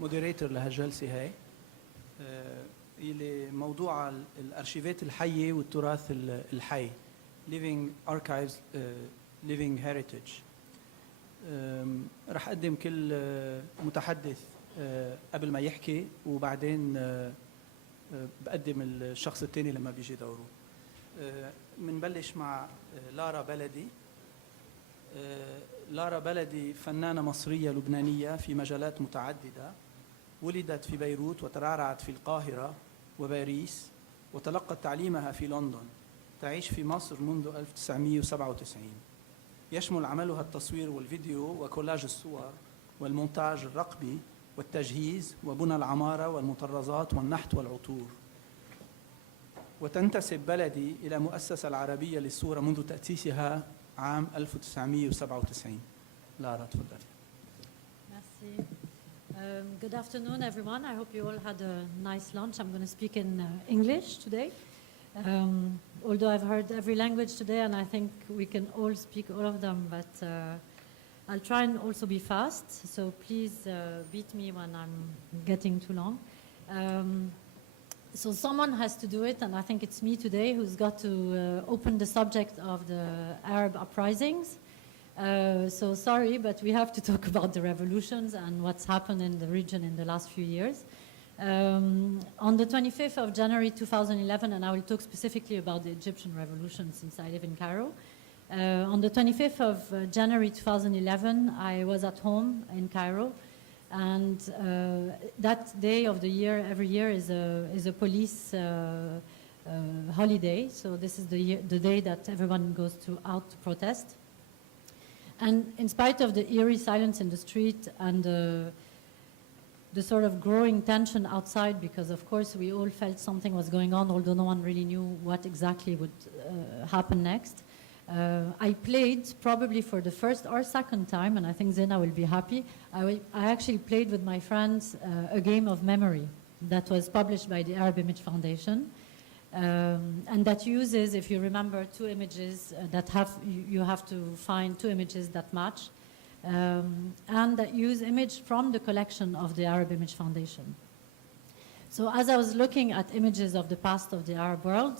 مودريتور لهالجلسة هاي اللي موضوع الأرشيفات الحية والتراث الحي Living Archives Living Heritage. رح أقدم كل متحدث قبل ما يحكي وبعدين بقدم الشخص الثاني لما بيجي دوره. منبلش مع لارا بلدي. لارا بلدي فنانة مصرية لبنانية في مجالات متعددة. ولدت في بيروت وترعرعت في القاهرة وباريس وتلقت تعليمها في لندن. تعيش في مصر منذ 1997. يشمل عملها التصوير والفيديو وكولاج الصور والمونتاج الرقمي والتجهيز وبنى العمارة والمطرزات والنحت والعطور. وتنتسب بلدي إلى مؤسسة العربية للصورة منذ تأسيسها عام 1997. لارا تفضلي. Merci. Good afternoon, everyone. I hope you all had a nice lunch. I'm going to speak in English today. Although I've heard every language today, and I think we can all speak all of them, but I'll try and also be fast. So please beat me when I'm getting too long. So someone has to do it, and I think it's me today who's got to open the subject of the Arab uprisings. So sorry, but we have to talk about the revolutions and what's happened in the region in the last few years. On the 25th of January 2011, and I will talk specifically about the Egyptian revolution since I live in Cairo. On the 25th of January 2011, I was at home in Cairo, and that day of the year, every year, is a police holiday. So this is the day that everyone goes out to protest. And in spite of the eerie silence in the street and the sort of growing tension outside, because of course we all felt something was going on, although no one really knew what exactly would happen next. I played probably for the first or second time, and I think Zena will be happy. I actually played with my friends a game of memory that was published by the Arab Image Foundation. And that uses, if you remember, two images that you have to find two images that match, and that use image from the collection of the Arab Image Foundation. So as I was looking at images of the past of the Arab world,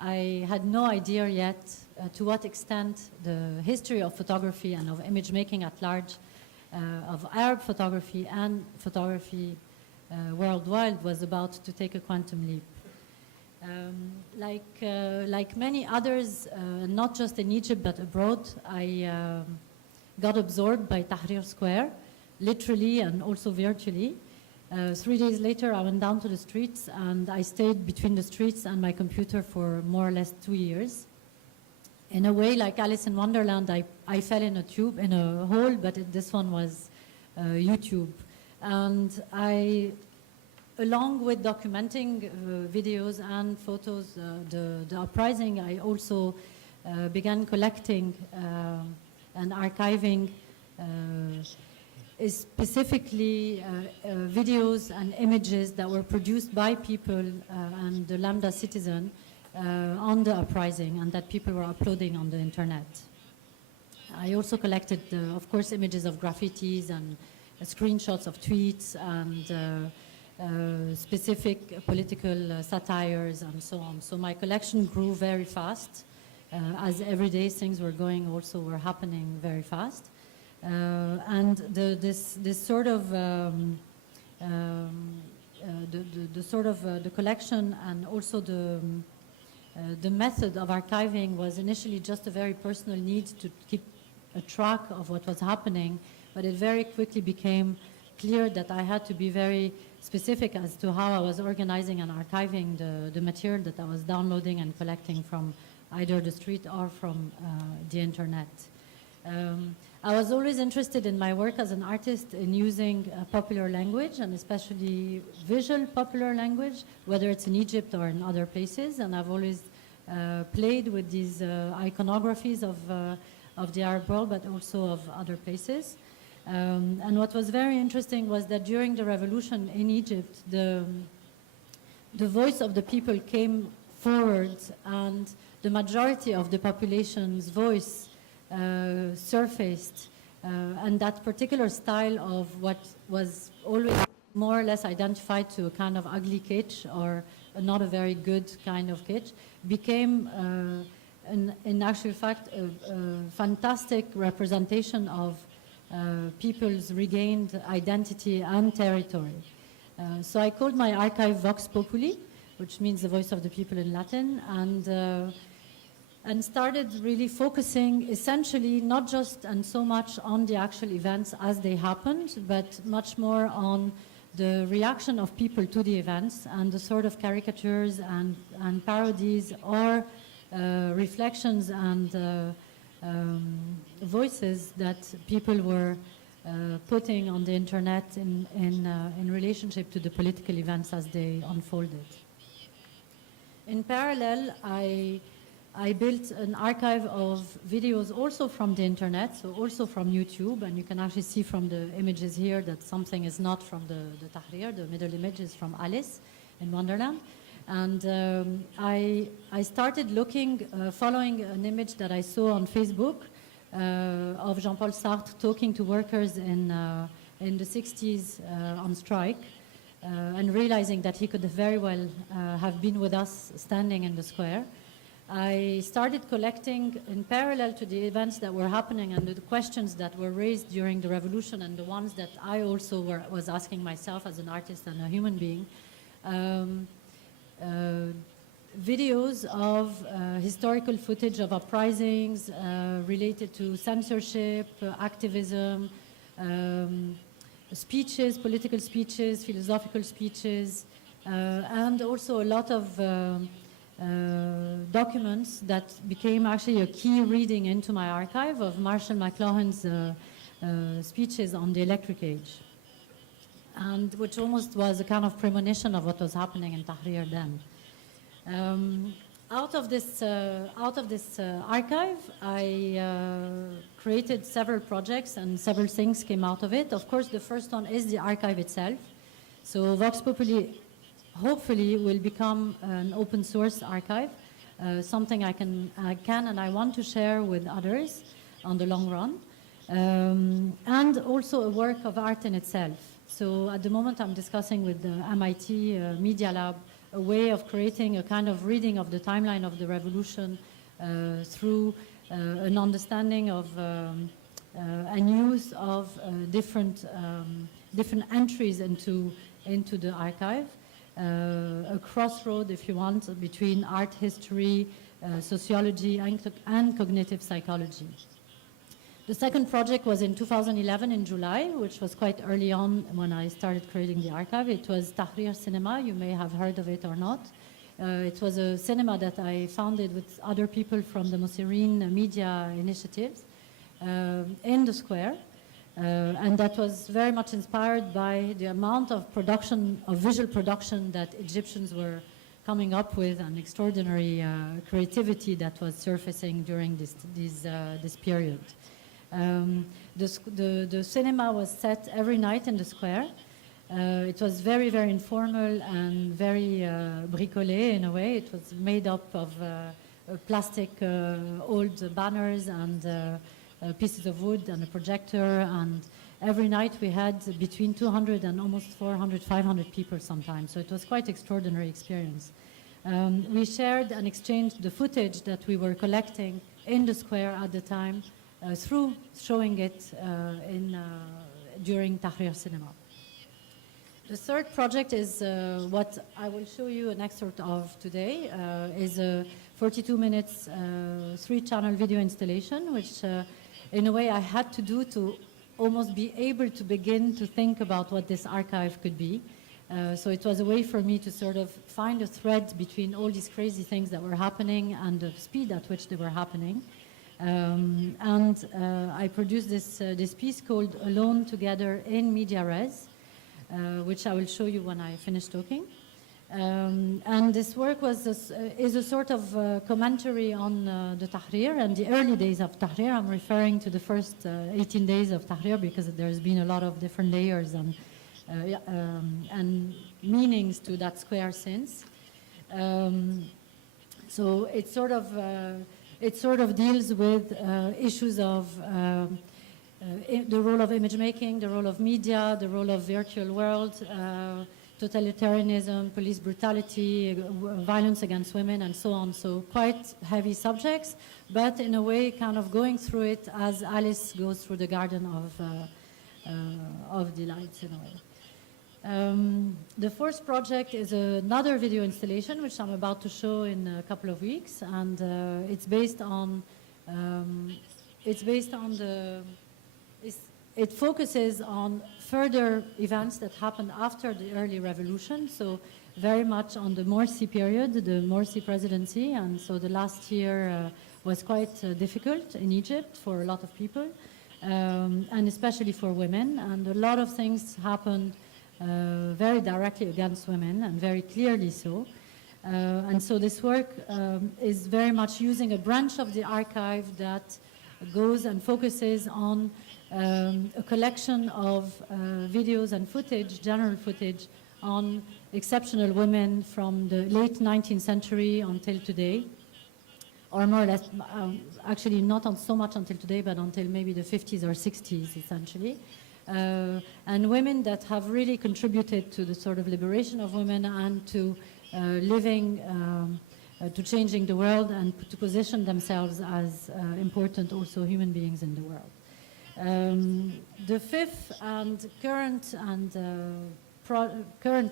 I had no idea yet to what extent the history of photography and of image making at large, of Arab photography and photography worldwide, was about to take a quantum leap. Like many others, not just in Egypt but abroad, I got absorbed by Tahrir Square, literally and also virtually. 3 days later, I went down to the streets, and I stayed between the streets and my computer for more or less 2 years. In a way, like Alice in Wonderland, I fell in a hole, but this one was YouTube. And along with documenting videos and photos, the uprising, I also began collecting and archiving specifically videos and images that were produced by people and the Lambda citizen on the uprising, and that people were uploading on the internet. I also collected, of course, images of graffitis and screenshots of tweets and specific political satires and so on. So my collection grew very fast. As everyday things were happening very fast. And this sort of the collection and also the method of archiving was initially just a very personal need to keep a track of what was happening, but it very quickly became clear that I had to be very specific as to how I was organizing and archiving the material that I was downloading and collecting from either the street or from the internet. I was always interested in my work as an artist in using popular language, and especially visual popular language, whether it's in Egypt or in other places, and I've always played with these iconographies of the Arab world, but also of other places. And what was very interesting was that during the revolution in Egypt, the voice of the people came forward, and the majority of the population's voice surfaced And that particular style of what was always more or less identified to a kind of ugly kitsch or not a very good kind of kitsch became, in actual fact, a fantastic representation of people's regained identity and territory. So I called my archive Vox Populi, which means the voice of the people in Latin, and started really focusing essentially not just and so much on the actual events as they happened, but much more on the reaction of people to the events and the sort of caricatures and parodies or reflections and voices that people were putting on the internet in relationship to the political events as they unfolded. In parallel, I built an archive of videos also from the internet, so also from YouTube, and you can actually see from the images here that something is not from the Tahrir. The middle image is from Alice in Wonderland. And I started looking, following an image that I saw on Facebook of Jean-Paul Sartre talking to workers in the 60s on strike, and realizing that he could very well have been with us standing in the square. I started collecting in parallel to the events that were happening and the questions that were raised during the revolution and the ones that I also was asking myself as an artist and a human being. Videos of historical footage of uprisings related to censorship, activism, speeches, political speeches, philosophical speeches, and also a lot of documents that became actually a key reading into my archive of Marshall McLuhan's speeches on the electric age, and which almost was a kind of premonition of what was happening in Tahrir then. Out of this archive, I created several projects and several things came out of it. Of course, the first one is the archive itself. So Vox Populi hopefully will become an open source archive, something I can and I want to share with others on the long run, and also a work of art in itself. So at the moment I'm discussing with the MIT Media Lab a way of creating a kind of reading of the timeline of the revolution through an understanding of and use of different entries into the archive. A crossroad, if you want, between art history, sociology, and cognitive psychology. The second project was in 2011 in July, which was quite early on when I started creating the archive. It was Tahrir Cinema. You may have heard of it or not. It was a cinema that I founded with other people from the Musireen media initiatives in the square. And that was very much inspired by the amount of production, of visual production that Egyptians were coming up with, and extraordinary creativity that was surfacing during this period. The cinema was set every night in the square. It was very, very informal and very bricolé in a way. It was made up of plastic old banners and pieces of wood and a projector, and every night we had between 200 and almost 400, 500 people sometimes, so it was quite extraordinary experience. We shared and exchanged the footage that we were collecting in the square at the time through showing it during Tahrir Cinema. The third project is what I will show you an excerpt of today, is a 42 minutes 3-channel video installation, which in a way I had to do to almost be able to begin to think about what this archive could be. So it was a way for me to sort of find a thread between all these crazy things that were happening and the speed at which they were happening. I produced this piece called Alone Together in Media Res, which I will show you when I finish talking. And this work is a sort of commentary on the Tahrir and the early days of Tahrir. I'm referring to the first 18 days of Tahrir because there's been a lot of different layers and meanings to that square since. So it sort of deals with issues of the role of image making, the role of media, the role of virtual world, totalitarianism, police brutality, violence against women, and so on. So quite heavy subjects, but in a way kind of going through it as Alice goes through the garden of delights in a way. The fourth project is another video installation, which I'm about to show in a couple of weeks, and it's based on it focuses on further events that happened after the early revolution, so very much on the Morsi period, the Morsi presidency, and so the last year was quite difficult in Egypt for a lot of people, and especially for women, and a lot of things happened very directly against women, and very clearly so. And so this work is very much using a branch of the archive that goes and focuses on a collection of videos and footage, general footage, on exceptional women from the late 19th century until today, or more or less, actually not on so much until today, but until maybe the 50s or 60s, essentially. And women that have really contributed to the sort of liberation of women and to living, to changing the world, and to position themselves as important also human beings in the world. The fifth and current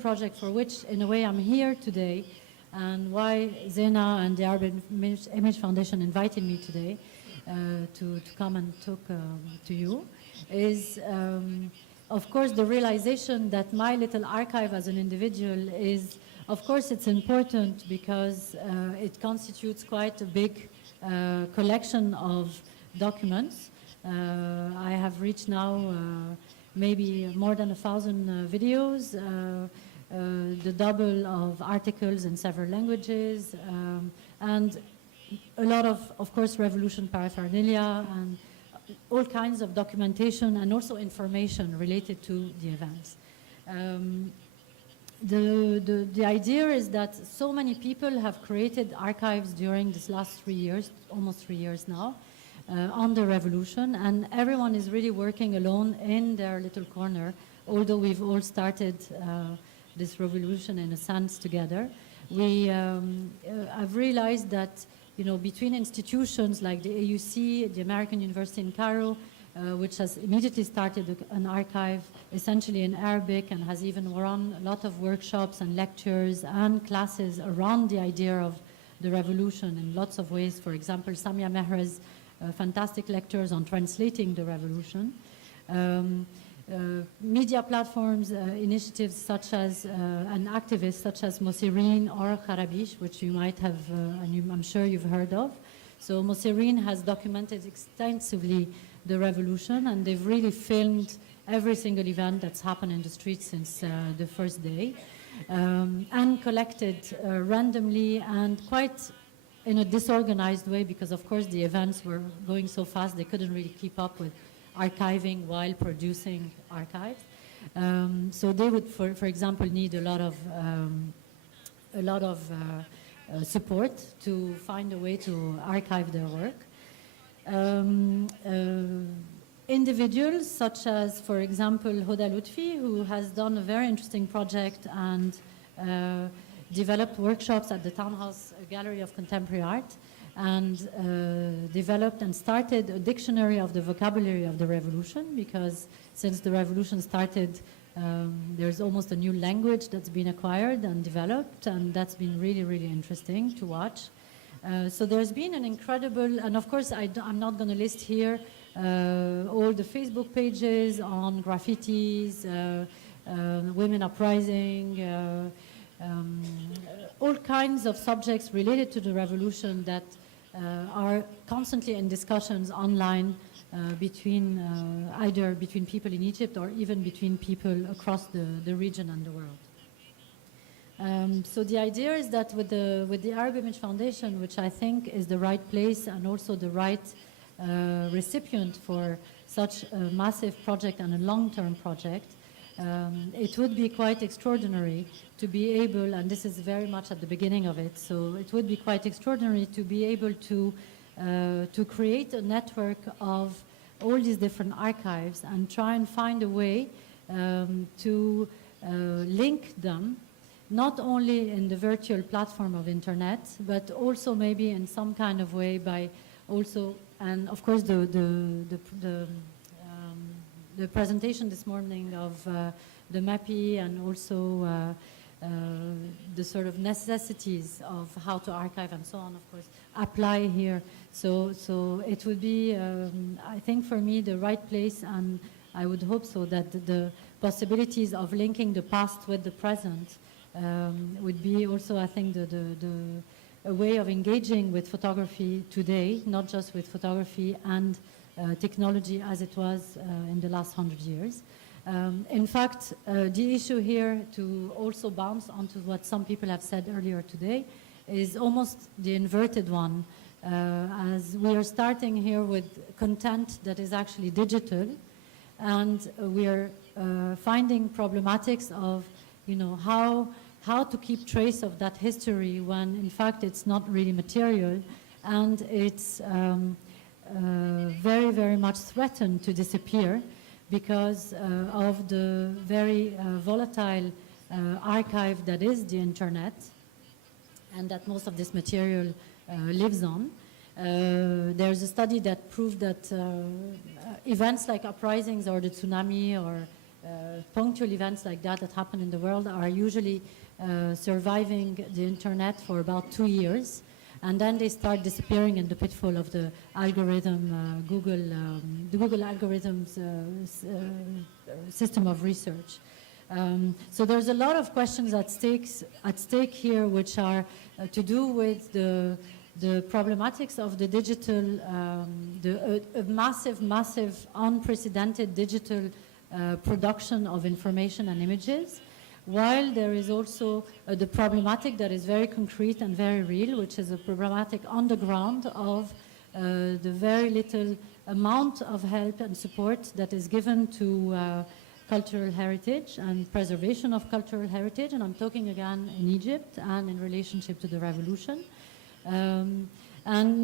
project for which, in a way, I'm here today, and why Zena and the Arab Image Foundation invited me today to come and talk to you, is, of course, the realization that my little archive as an individual is, of course, it's important because it constitutes quite a big collection of documents. I have reached now maybe more than 1,000 videos, the double of articles in several languages, and a lot of course, revolution paraphernalia, and all kinds of documentation and also information related to the events. The idea is that so many people have created archives during this last 3 years, almost 3 years now, on the revolution, and everyone is really working alone in their little corner, although we've all started this revolution in a sense together. I've realized that, you know, between institutions like the AUC, the American University in Cairo, which has immediately started an archive essentially in Arabic and has even run a lot of workshops and lectures and classes around the idea of the revolution in lots of ways. For example, Samia Mehr's fantastic lectures on translating the revolution. Media platforms, initiatives such as, and activists such as Mosirin or Kharabish, which you might have, I'm sure you've heard of. So Mosirin has documented extensively the revolution, and they've really filmed every single event that's happened in the streets since the first day, and collected randomly and quite in a disorganized way, because of course the events were going so fast they couldn't really keep up with archiving while producing archives. So they would, for example, need a lot of support to find a way to archive their work. Individuals such as, for example, Hoda Lutfi, who has done a very interesting project and developed workshops at the Townhouse Gallery of Contemporary Art, and developed and started a dictionary of the vocabulary of the revolution, because since the revolution started, there's almost a new language that's been acquired and developed, and that's been really, really interesting to watch. So there's been an incredible, and of course I'm not going to list here all the Facebook pages on graffitis, women uprising, all kinds of subjects related to the revolution that are constantly in discussions online between either between people in Egypt or even between people across the region and the world. So the idea is that with the Arab Image Foundation, which I think is the right place and also the right recipient for such a massive project and a long-term project, it would be quite extraordinary to be able, and this is very much at the beginning of it, so it would be quite extraordinary to be able to create a network of all these different archives and try and find a way to link them, not only in the virtual platform of internet, but also maybe in some kind of way by also, and of course the presentation this morning of the MAPI and also the sort of necessities of how to archive and so on, of course, apply here. So it would be, I think for me, the right place, and I would hope so, that the possibilities of linking the past with the present would be also, I think, a way of engaging with photography today, not just with photography and technology as it was in the last 100 years. In fact, the issue here, to also bounce onto what some people have said earlier today, is almost the inverted one, as we are starting here with content that is actually digital, and we are finding problematics of, you know, how to keep trace of that history when in fact it's not really material, and it's very, very much threatened to disappear because of the very volatile archive that is the internet, and that most of this material lives on. There's a study that proved that events like uprisings or the tsunami or punctual events like that happen in the world are usually surviving the internet for about 2 years, and then they start disappearing in the pitfall of the algorithm, the Google algorithms system of research. So there's a lot of questions at stake here, which are to do with the problematics of the digital, a massive, unprecedented digital production of information and images, while there is also the problematic that is very concrete and very real, which is a problematic on the ground of the very little amount of help and support that is given to cultural heritage and preservation of cultural heritage, and I'm talking again in Egypt and in relationship to the revolution. And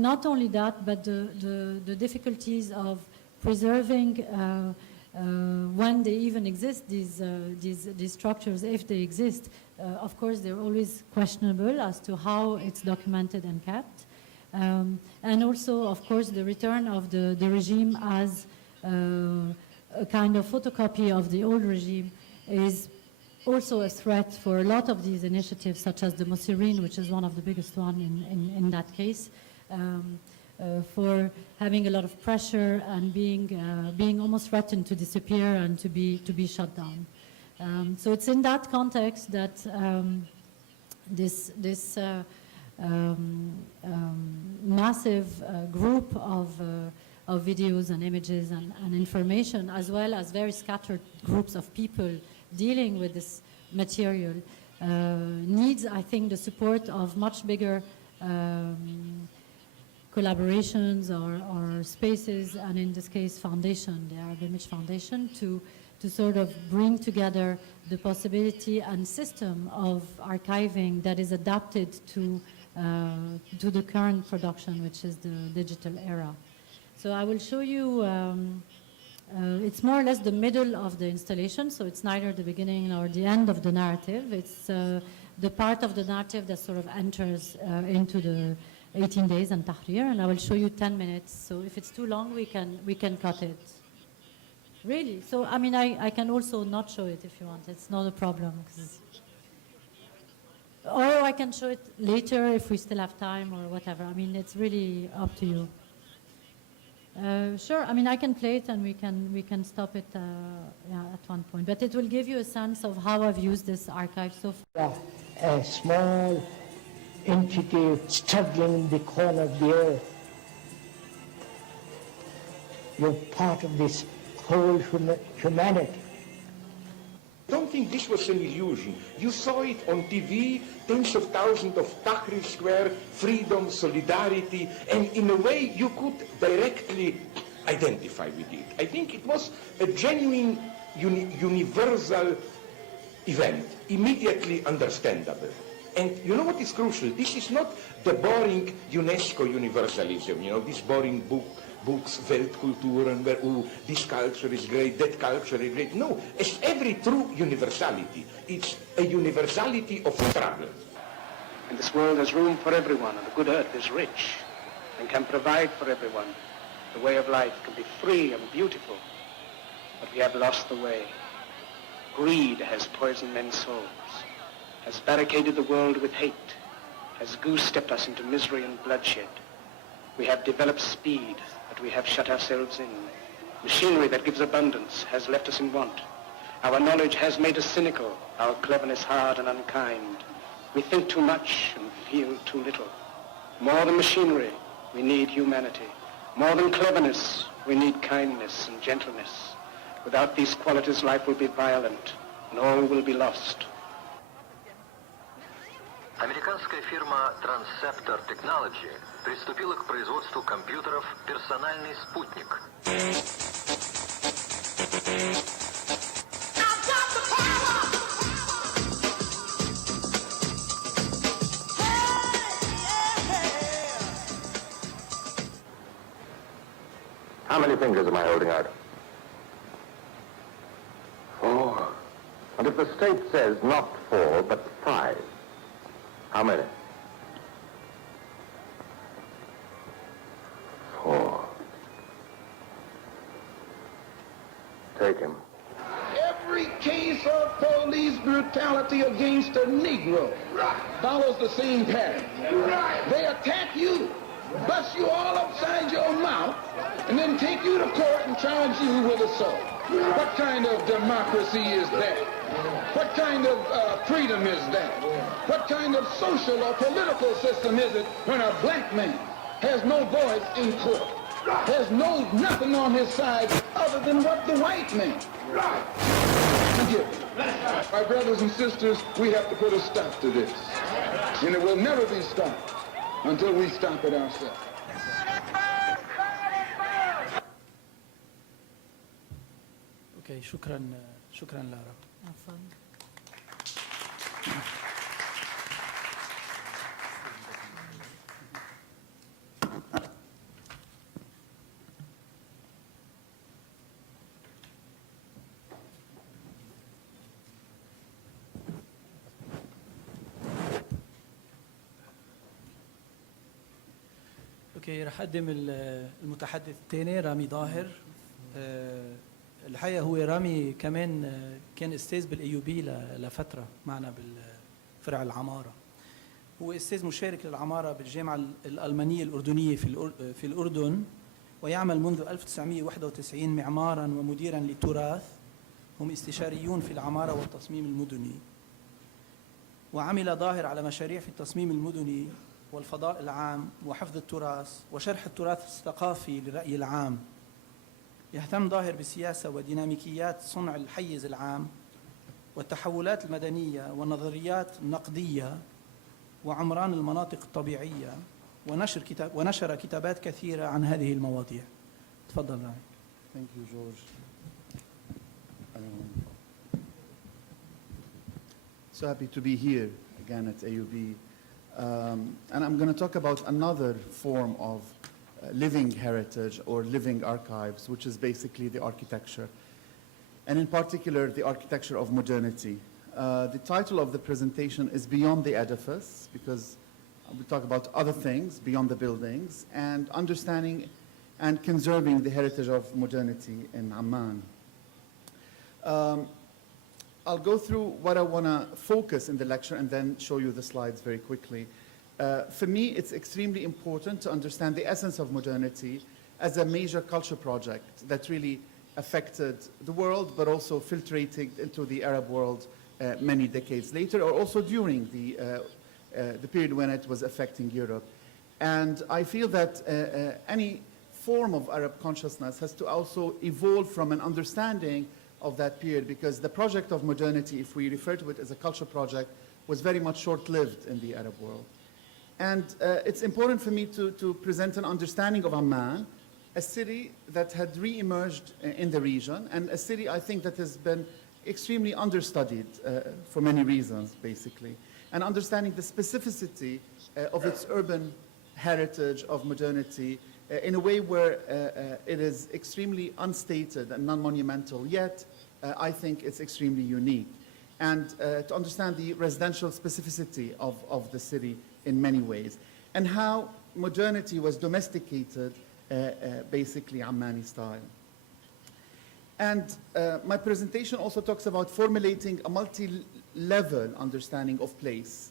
not only that, but the difficulties of preserving when they even exist, these structures, if they exist. Of course, they're always questionable as to how it's documented and kept. And also, of course, the return of the regime as a kind of photocopy of the old regime is also a threat for a lot of these initiatives, such as the Mosirin, which is one of the biggest one in that case, for having a lot of pressure and being almost threatened to disappear and to be shut down. So it's in that context that this massive group of videos and images and information, as well as very scattered groups of people dealing with this material, needs, I think, the support of much bigger collaborations or spaces, and in this case, foundation, the Arab Image Foundation, to sort of bring together the possibility and system of archiving that is adapted to the current production, which is the digital era. So I will show you, it's more or less the middle of the installation, so it's neither the beginning nor the end of the narrative. It's the part of the narrative that sort of enters into the 18 days and Tahrir, and I will show you 10 minutes. So if it's too long, we can cut it. Really? So, I mean, I can also not show it if you want. It's not a problem. Or I can show it later if we still have time or whatever. I mean, it's really up to you. Sure. I mean, I can play it and we can stop it at one point. But it will give you a sense of how I've used this archive so far. A small entity struggling in the corner of the earth. You're part of this whole humanity. I don't think this was an illusion. You saw it on TV, tens of thousands of Tahrir Square, freedom, solidarity, and in a way you could directly identify with it. I think it was a genuine, universal event, immediately understandable. And you know what is crucial? This is not the boring UNESCO universalism, you know, this boring book books, Weltkulturen, where, oh, this culture is great, that culture is great. No, as every true universality, it's a universality of struggle. And this world has room for everyone, and the good earth is rich and can provide for everyone. The way of life can be free and beautiful, but we have lost the way. Greed has poisoned men's souls, has barricaded the world with hate, has goose-stepped us into misery and bloodshed. We have developed speed, but we have shut ourselves in. Machinery that gives abundance has left us in want. Our knowledge has made us cynical, our cleverness hard and unkind. We think too much and feel too little. More than machinery, we need humanity. More than cleverness, we need kindness and gentleness. Without these qualities, life will be violent, and all will be lost. Американская фирма Transceptor Technology приступила к производству компьютеров «Персональный спутник». How many fingers am I holding out? 4. And if the state says not 4, but 5, how many? 4. Take him. Every case of police brutality against a Negro follows the same pattern. They attack you, bust you all upside your mouth, and then take you to court and charge you with assault. What kind of democracy is that? What kind of freedom is that? What kind of social or political system is it when a black man has no voice in court, has nothing on his side other than what the white man gives? My brothers and sisters, we have to put a stop to this. And it will never be stopped until we stop it ourselves. اوكي، شكرا لارا. عفواً. اوكي، رح اقدم المتحدث الثاني رامي ظاهر. الحقيقه هو رامي كمان كان استاذ بالايوبي لفتره معنا بالفرع العماره. هو استاذ مشارك للعماره بالجامعه الالمانيه الاردنيه في الاردن، ويعمل منذ 1991 معمارا ومديرا للتراث. هم استشاريون في العماره والتصميم المدني. وعمل ظاهر على مشاريع في التصميم المدني والفضاء العام وحفظ التراث وشرح التراث الثقافي للرأي العام. يهتم ظاهر بالسياسة وديناميكيات صنع الحيز العام والتحولات المدنية والنظريات النقدية وعمران المناطق الطبيعية، ونشر كتابات كثيرة عن هذه المواضيع. تفضل رامي. Thank you, George. So happy to be here again at AUB. And I'm going to talk about another form of living heritage or living archives, which is basically the architecture, and in particular the architecture of modernity. The title of the presentation is Beyond the Edifice, because we talk about other things beyond the buildings and understanding and conserving the heritage of modernity in Amman. I'll go through what I want to focus in the lecture and then show you the slides very quickly. For me, it's extremely important to understand the essence of modernity as a major culture project that really affected the world, but also filtrated into the Arab world many decades later, or also during the period when it was affecting Europe. And I feel that any form of Arab consciousness has to also evolve from an understanding of that period, because the project of modernity, if we refer to it as a culture project, was very much short-lived in the Arab world. And it's important for me to present an understanding of Amman, a city that had re-emerged in the region, and a city I think that has been extremely understudied for many reasons, basically. And understanding the specificity of its urban heritage of modernity in a way where it is extremely unstated and non-monumental, yet I think it's extremely unique. And to understand the residential specificity of the city in many ways, and how modernity was domesticated, basically Ammani style. And my presentation also talks about formulating a multi-level understanding of place,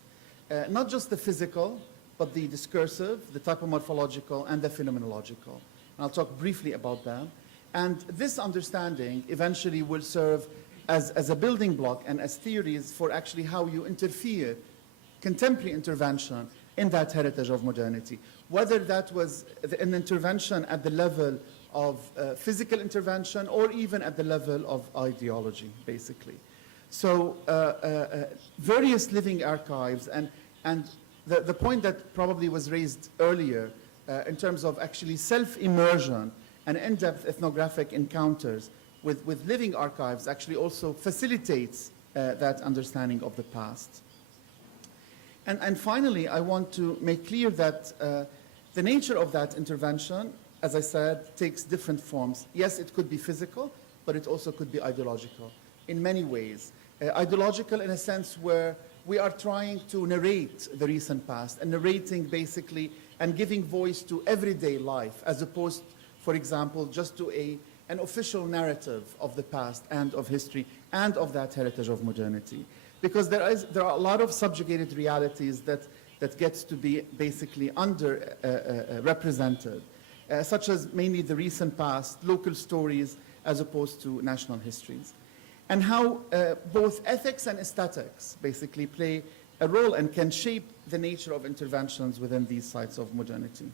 not just the physical, but the discursive, the typomorphological, and the phenomenological. And I'll talk briefly about them. And this understanding eventually will serve as a building block and as theories for actually how you interfere, contemporary intervention in that heritage of modernity. Whether that was an intervention at the level of physical intervention or even at the level of ideology, basically. So various living archives and the point that probably was raised earlier in terms of actually self-immersion and in-depth ethnographic encounters with living archives actually also facilitates that understanding of the past. And finally, I want to make clear that the nature of that intervention, as I said, takes different forms. Yes, it could be physical, but it also could be ideological in many ways. Ideological in a sense where we are trying to narrate the recent past and narrating basically and giving voice to everyday life as opposed, for example, just to an official narrative of the past and of history and of that heritage of modernity. Because there are a lot of subjugated realities that gets to be basically represented, such as mainly the recent past, local stories, as opposed to national histories. And how both ethics and aesthetics basically play a role and can shape the nature of interventions within these sites of modernity.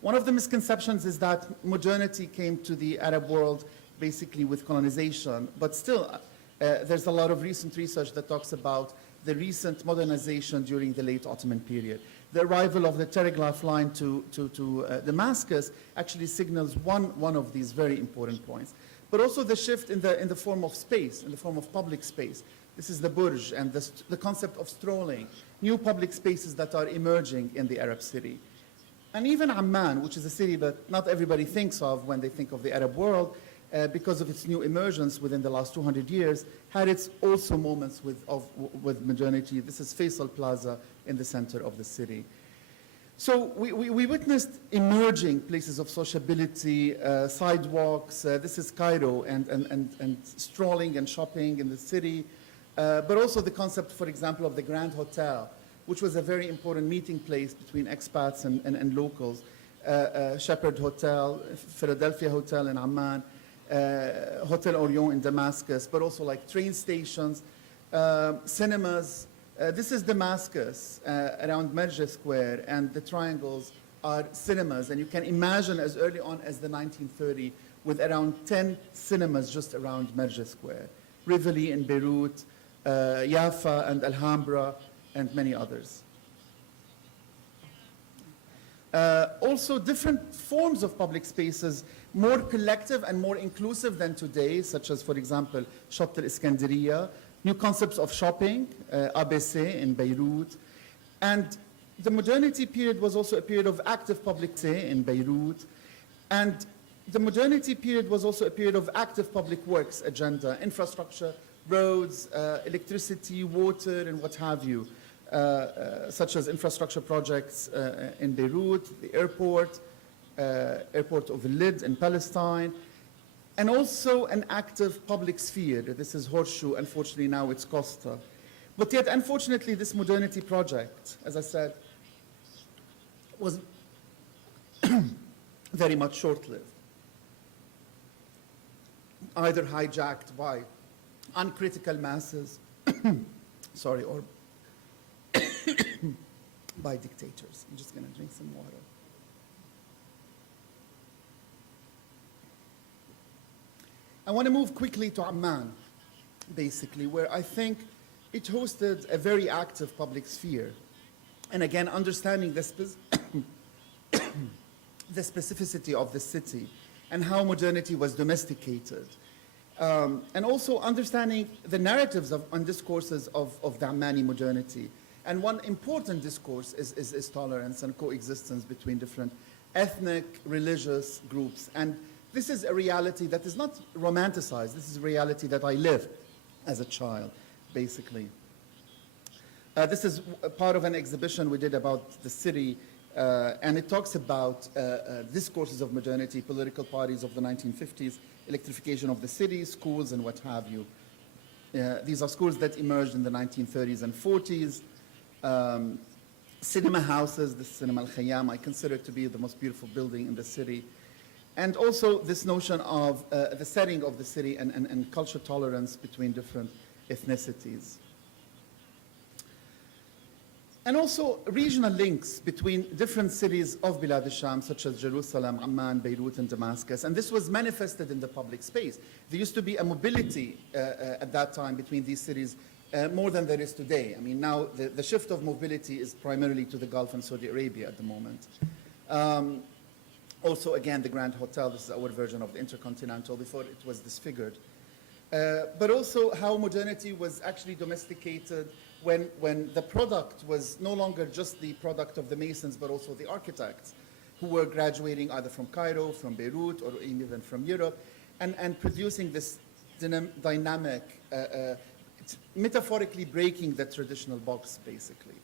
One of the misconceptions is that modernity came to the Arab world basically with colonization, but still there's a lot of recent research that talks about the recent modernization during the late Ottoman period. The arrival of the telegraph line to Damascus actually signals one of these very important points. But also the shift in the form of space, in the form of public space. This is the Burj and the concept of strolling, new public spaces that are emerging in the Arab city. And even Amman, which is a city that not everybody thinks of when they think of the Arab world, because of its new emergence within the last 200 years, had its also moments with modernity. This is Faisal Plaza in the center of the city. So we witnessed emerging places of sociability, sidewalks. This is Cairo and strolling and shopping in the city. But also the concept, for example, of the Grand Hotel, which was a very important meeting place between expats and locals. Shepherd Hotel, Philadelphia Hotel in Amman, Hotel Orion in Damascus, but also like train stations, cinemas. This is Damascus around Merja Square, and the triangles are cinemas. And you can imagine as early on as the 1930s with around 10 cinemas just around Merja Square. Rivoli in Beirut, Jaffa and Alhambra, and many others. Also different forms of public spaces, more collective and more inclusive than today, such as, for example, Shatt al-Iskandariya, new concepts of shopping, ABC in Beirut. And the modernity period was also a period of active public say in Beirut. And the modernity period was also a period of active public works agenda, infrastructure, roads, electricity, water, and what have you, such as infrastructure projects in Beirut, the airport of Lid in Palestine, and also an active public sphere. This is Horseshoe, unfortunately now it's Costa. But yet, unfortunately, this modernity project, as I said, was very much short-lived. Either hijacked by uncritical masses, sorry, or by dictators. I'm just going to drink some water. I want to move quickly to Amman, basically, where I think it hosted a very active public sphere. And again, understanding the specificity of the city and how modernity was domesticated. And also understanding the narratives and discourses of the Ammani modernity. And one important discourse is tolerance and coexistence between different ethnic, religious groups. And this is a reality that is not romanticized. This is a reality that I lived as a child, basically. This is part of an exhibition we did about the city, and it talks about discourses of modernity, political parties of the 1950s, electrification of the city, schools, and what have you. These are schools that emerged in the 1930s and 40s. Cinema houses, the Cinema Al-Khayyam, I consider it to be the most beautiful building in the city. And also this notion of the setting of the city and cultural tolerance between different ethnicities. And also regional links between different cities of Bilad al-Sham, such as Jerusalem, Amman, Beirut, and Damascus. And this was manifested in the public space. There used to be a mobility at that time between these cities more than there is today. I mean, now the shift of mobility is primarily to the Gulf and Saudi Arabia at the moment. Also, again, the Grand Hotel, this is our version of the Intercontinental before it was disfigured. But also how modernity was actually domesticated when the product was no longer just the product of the masons, but also the architects who were graduating either from Cairo, from Beirut, or even from Europe, and producing this dynamic, metaphorically breaking the traditional box, basically.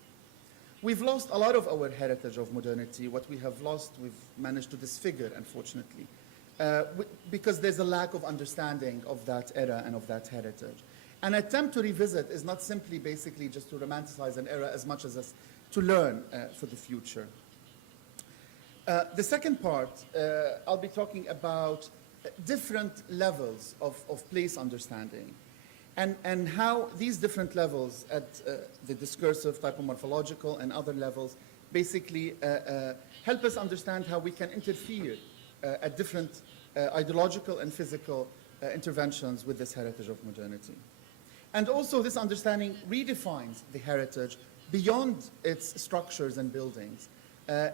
We've lost a lot of our heritage of modernity. What we have lost, we've managed to disfigure, unfortunately, because there's a lack of understanding of that era and of that heritage. An attempt to revisit is not simply basically just to romanticize an era as much as to learn for the future. The second part, I'll be talking about different levels of place understanding and how these different levels at the discursive, typomorphological, and other levels basically help us understand how we can interfere at different ideological and physical interventions with this heritage of modernity. And also this understanding redefines the heritage beyond its structures and buildings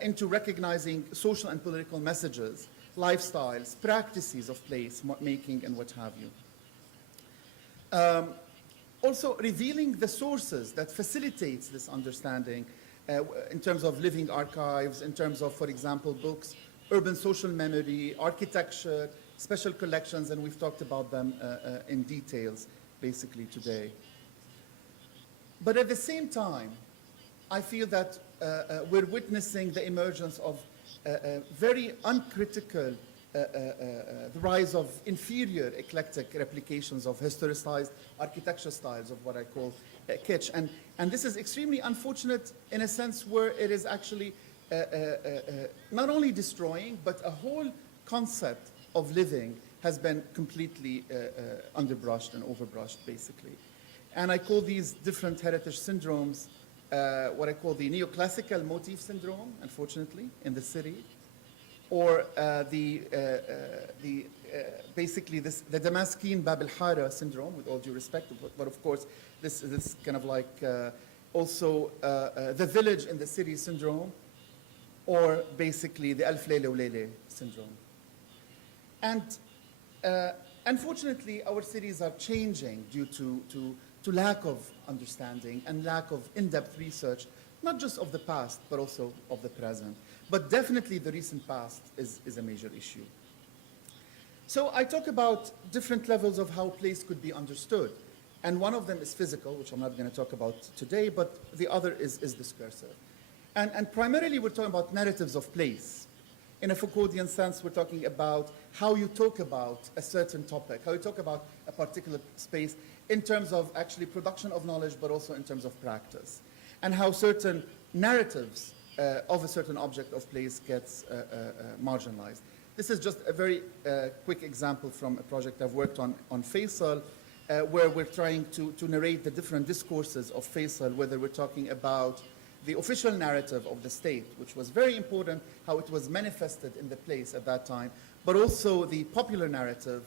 into recognizing social and political messages, lifestyles, practices of place making, and what have you. Also revealing the sources that facilitates this understanding in terms of living archives, in terms of, for example, books, urban social memory, architecture, special collections, and we've talked about them in details basically today. But at the same time, I feel that we're witnessing the emergence of very uncritical, the rise of inferior eclectic replications of historicized architecture styles of what I call kitsch. And this is extremely unfortunate in a sense where it is actually not only destroying, but a whole concept of living has been completely underbrushed and overbrushed, basically. And I call these different heritage syndromes what I call the neoclassical motif syndrome, unfortunately, in the city, or basically the Damascene Bab al-Hara syndrome, with all due respect, but of course, this is kind of like also the village in the city syndrome, or basically the Alf Layla wa Layla syndrome. And unfortunately, our cities are changing due to lack of understanding and lack of in-depth research, not just of the past, but also of the present. But definitely the recent past is a major issue. So I talk about different levels of how place could be understood. And one of them is physical, which I'm not going to talk about today, but the other is discursive. And primarily we're talking about narratives of place. In a Foucauldian sense, we're talking about how you talk about a certain topic, how you talk about a particular space in terms of actually production of knowledge, but also in terms of practice. And how certain narratives of a certain object of place gets marginalized. This is just a very quick example from a project I've worked on Faisal, where we're trying to narrate the different discourses of Faisal, whether we're talking about the official narrative of the state, which was very important, how it was manifested in the place at that time, but also the popular narrative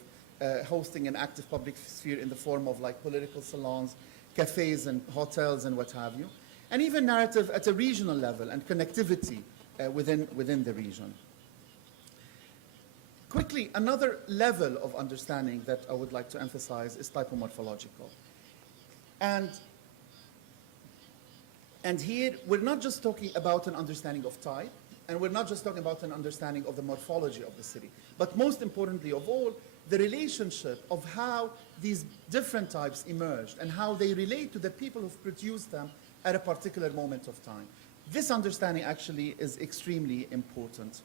hosting an active public sphere in the form of like political salons, cafes and hotels and what have you, and even narrative at a regional level and connectivity within the region. Quickly, another level of understanding that I would like to emphasize is typomorphological. And here, we're not just talking about an understanding of type And we're not just talking about an understanding of the morphology of the city, but most importantly of all, the relationship of how these different types emerged and how they relate to the people who've produced them at a particular moment of time. This understanding actually is extremely important.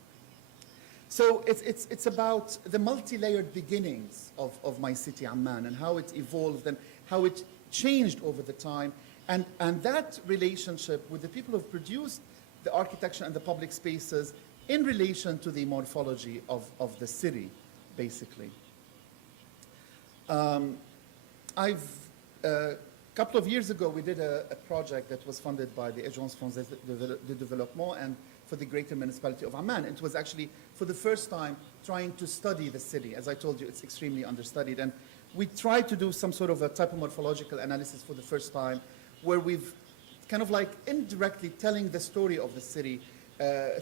So it's about the multi-layered beginnings of my city, Amman, and how it evolved and how it changed over the time. And that relationship with the people who've produced the architecture and the public spaces in relation to the morphology of the city, basically. A couple of years ago, we did a project that was funded by the Agence Française de Développement and for the Greater Municipality of Amman. It was actually, for the first time, trying to study the city. As I told you, it's extremely understudied. And we tried to do some sort of a typomorphological analysis for the first time, where we've kind of like indirectly telling the story of the city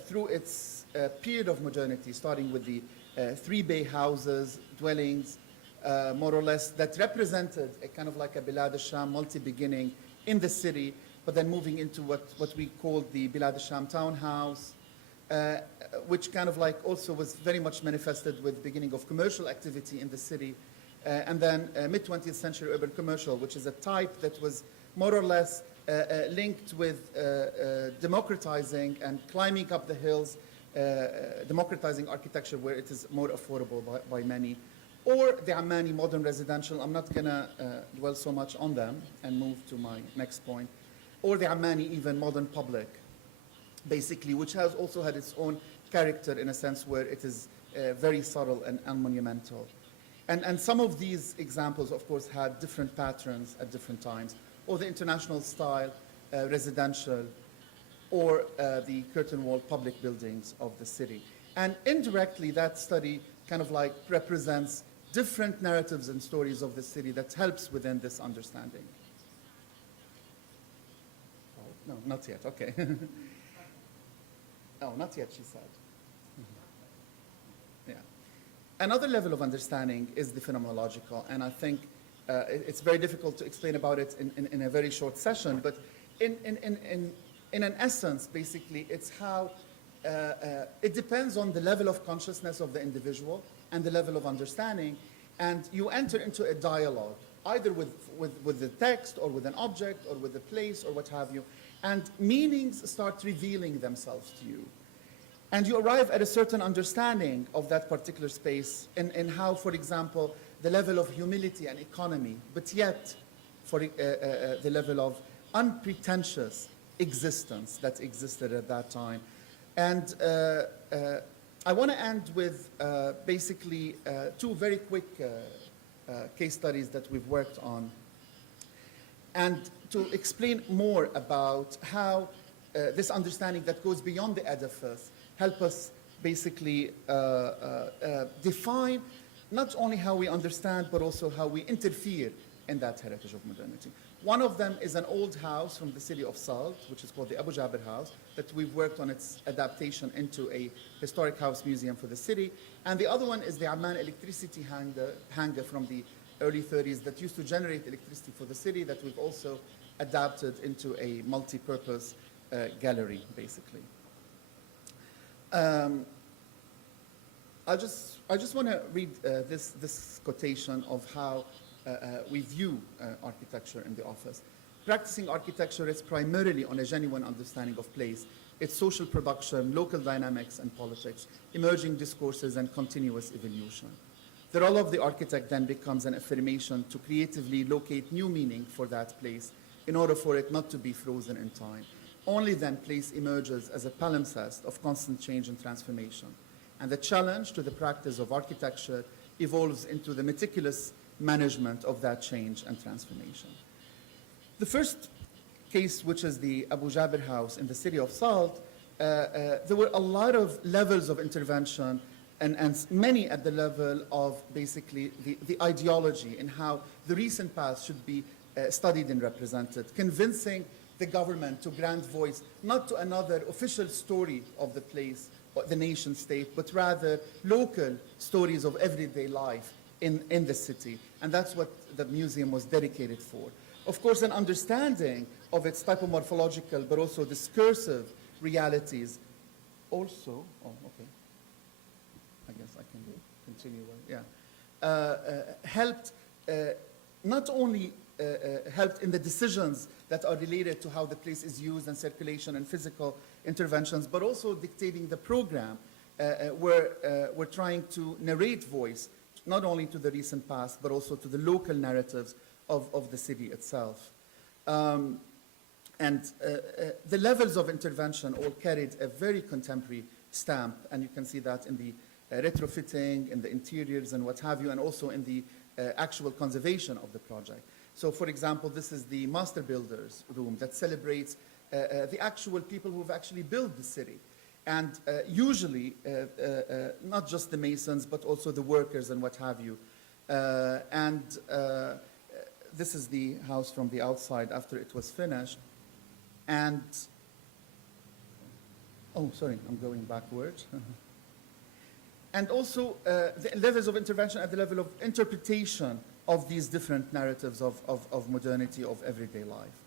through its period of modernity, starting with the three-bay houses, dwellings, more or less, that represented a kind of like a Bilad al-Sham multi-beginning in the city, but then moving into what we called the Bilad al-Sham townhouse, which kind of like also was very much manifested with the beginning of commercial activity in the city, and then mid-20th century urban commercial, which is a type that was more or less linked with democratizing and climbing up the hills, democratizing architecture where it is more affordable by many. Or the Ammani modern residential, I'm not going to dwell so much on them and move to my next point. Or the Ammani even modern public, basically, which has also had its own character in a sense where it is very subtle and unmonumental. And some of these examples, of course, had different patterns at different times, or the international style residential, or the curtain wall public buildings of the city. And indirectly, that study kind of like represents different narratives and stories of the city that helps within this understanding. Oh, no, not yet, okay. Oh, not yet, she said. Yeah. Another level of understanding is the phenomenological, and I think it's very difficult to explain about it in a very short session, but in an essence, basically, it's how it depends on the level of consciousness of the individual and the level of understanding, and you enter into a dialogue, either with the text or with an object or with a place or what have you, and meanings start revealing themselves to you. And you arrive at a certain understanding of that particular space in how, for example, the level of humility and economy, but yet for the level of unpretentious existence that existed at that time. And I want to end with basically two very quick case studies that we've worked on, and to explain more about how this understanding that goes beyond the edifice help us basically define not only how we understand, but also how we interfere in that heritage of modernity. One of them is an old house from the city of Salt, which is called the Abu Jaber House, that we've worked on its adaptation into a historic house museum for the city. And the other one is the Amman electricity hanger from the early 30s that used to generate electricity for the city, that we've also adapted into a multi-purpose gallery, basically. I just want to read this quotation of how we view architecture in the office. Practicing architecture is primarily on a genuine understanding of place, its social production, local dynamics and politics, emerging discourses and continuous evolution. The role of the architect then becomes an affirmation to creatively locate new meaning for that place in order for it not to be frozen in time. Only then place emerges as a palimpsest of constant change and transformation. And the challenge to the practice of architecture evolves into the meticulous management of that change and transformation. The first case, which is the Abu Jaber House in the city of Salt, there were a lot of levels of intervention and many at the level of basically the ideology and how the recent past should be studied and represented, convincing the government to grant voice not to another official story of the place, or the nation state, but rather local stories of everyday life in the city. And that's what the museum was dedicated for. Of course, an understanding of its typomorphological but also discursive realities also, I guess I can continue. Helped not only helped in the decisions that are related to how the place is used and circulation and physical interventions, but also dictating the program where we're trying to narrate voice, not only to the recent past, but also to the local narratives of the city itself. The levels of intervention all carried a very contemporary stamp, and you can see that in the retrofitting, in the interiors and what have you, and also in the actual conservation of the project. So, for example, this is the master builders room that celebrates the actual people who have actually built the city. And usually, not just the masons, but also the workers and what have you. This is the house from the outside after it was finished. And, oh, sorry, I'm going backwards. And also the levels of intervention at the level of interpretation of these different narratives of modernity, of everyday life.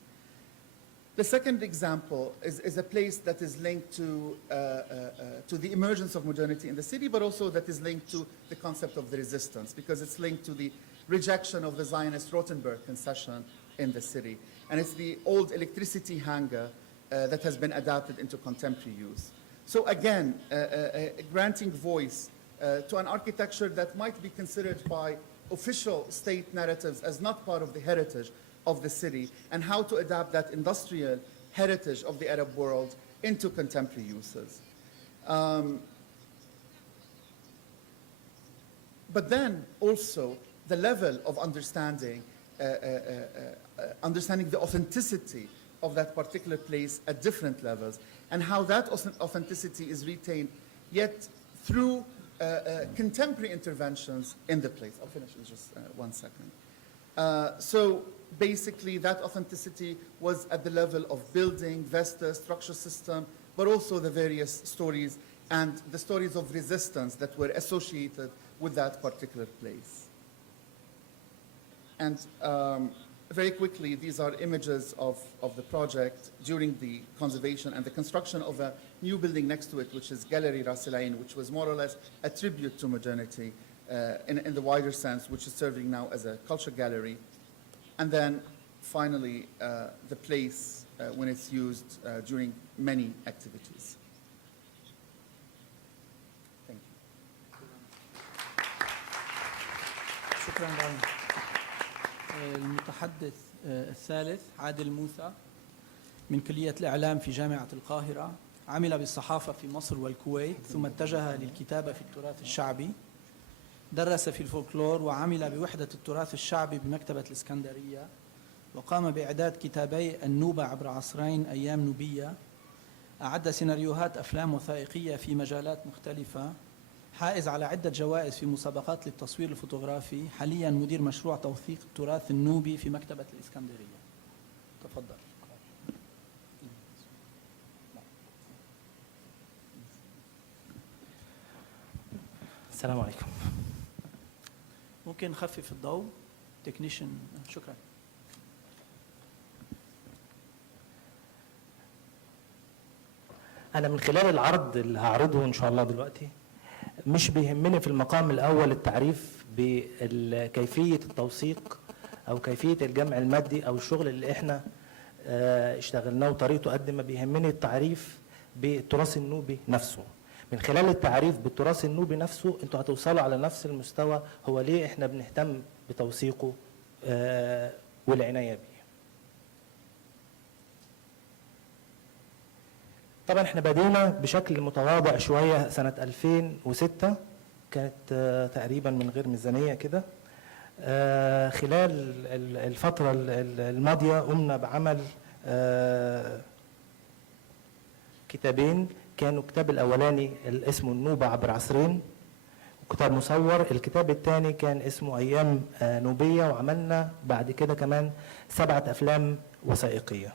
The second example is a place that is linked to the emergence of modernity in the city, but also that is linked to the concept of the resistance, because it's linked to the rejection of the Zionist Rothenburg concession in the city. And it's the old electricity hangar that has been adapted into contemporary use. So again, granting voice to an architecture that might be considered by official state narratives as not part of the heritage of the city, and how to adapt that industrial heritage of the Arab world into contemporary uses. But then also the level of understanding the authenticity of that particular place at different levels, and how that authenticity is retained, yet through contemporary interventions in the place. I'll finish in just 1 second. So basically that authenticity was at the level of building, vesta, structure system, but also the various stories and the stories of resistance that were associated with that particular place. And very quickly, these are images of the project during the conservation and the construction of a new building next to it, which is Gallery Ras El Ain, which was more or less a tribute to modernity in the wider sense, which is serving now as a culture gallery. And then finally, the place when it's used during many activities. Thank you. شكرا لك. المتحدث الثالث عادل موسى من كلية الإعلام في جامعة القاهرة، عمل بالصحافة في مصر والكويت، ثم اتجه للكتابة في التراث الشعبي. درس في الفولكلور وعمل بوحدة التراث الشعبي بمكتبة الإسكندرية، وقام بإعداد كتابي النوبة عبر عصرين أيام نوبية. أعد سيناريوهات أفلام وثائقية في مجالات مختلفة، حائز على عدة جوائز في مسابقات للتصوير الفوتوغرافي. حاليا مدير مشروع توثيق التراث النوبي في مكتبة الإسكندرية. تفضل. السلام عليكم. ممكن نخفف الضوء؟ تكنيشن. شكرا. أنا من خلال العرض اللي هعرضه إن شاء الله دلوقتي، مش بيهمني في المقام الأول التعريف بكيفية التوثيق أو كيفية الجمع المادي أو الشغل اللي إحنا اشتغلناه وطريقته، قد ما بيهمني التعريف بالتراث النوبي نفسه. من خلال التعريف بالتراث النوبي نفسه انتوا هتوصلوا على نفس المستوى هو ليه احنا بنهتم بتوثيقه والعناية بيه. طبعا احنا بدينا بشكل متواضع شوية سنة 2006، كانت تقريبا من غير ميزانية كده. خلال الفترة الماضية قمنا بعمل كتابين. كانوا الكتاب الأولاني اسمه النوبة عبر عصرين، وكتاب مصور. الكتاب الثاني كان اسمه أيام نوبية، وعملنا بعد كده كمان 7 أفلام وثائقية.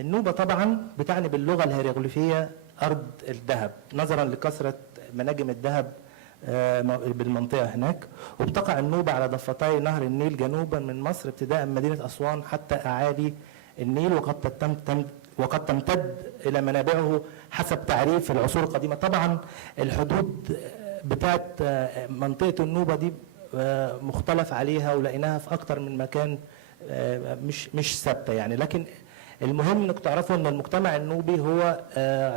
النوبة طبعا بتعني باللغة الهيروغليفية أرض الذهب، نظرا لكثرة مناجم الذهب بالمنطقة هناك. وبتقع النوبة على ضفتي نهر النيل جنوبا من مصر، ابتداء من مدينة أسوان حتى أعالي النيل وقد تمتد إلى منابعه حسب تعريف العصور القديمة. طبعا الحدود بتاعت منطقة النوبة دي مختلف عليها ولقيناها في أكتر من مكان مش ثابتة يعني، لكن المهم انك تعرفوا ان المجتمع النوبي هو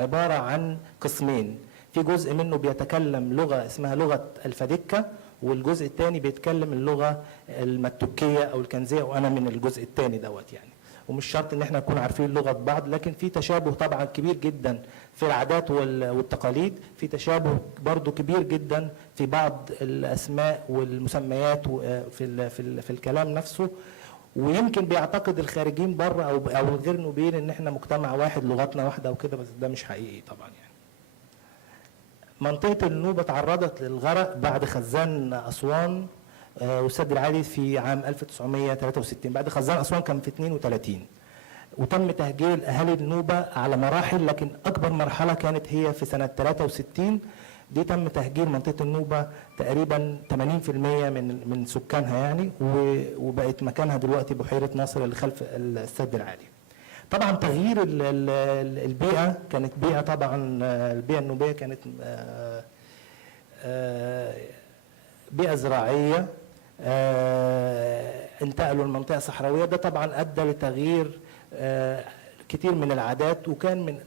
عبارة عن قسمين، في جزء منه بيتكلم لغة اسمها لغة الفدكة، والجزء الثاني بيتكلم اللغة المتوكية او الكنزية، وانا من الجزء الثاني دوت يعني. ومش شرط ان احنا نكون عارفين لغة بعض، لكن في تشابه طبعا كبير جدا في العادات والتقاليد، في تشابه برضو كبير جدا في بعض الاسماء والمسميات في الكلام نفسه. ويمكن بيعتقد الخارجين بره او الغير نوبيين ان احنا مجتمع واحد لغتنا واحده وكده، بس ده مش حقيقي طبعا يعني. منطقه النوبه تعرضت للغرق بعد خزان اسوان والسد العالي في عام 1963. بعد خزان اسوان كان في 32 وتم تهجير اهالي النوبه على مراحل، لكن اكبر مرحله كانت هي في سنه 63 دي تم تهجير منطقة النوبة تقريبا 80% من سكانها يعني، وبقت مكانها دلوقتي بحيرة ناصر اللي خلف السد العالي. طبعا تغيير البيئة كانت بيئة، طبعا البيئة النوبية كانت بيئة زراعية، انتقلوا لمنطقة صحراوية، ده طبعا أدى لتغيير كتير من العادات. وكان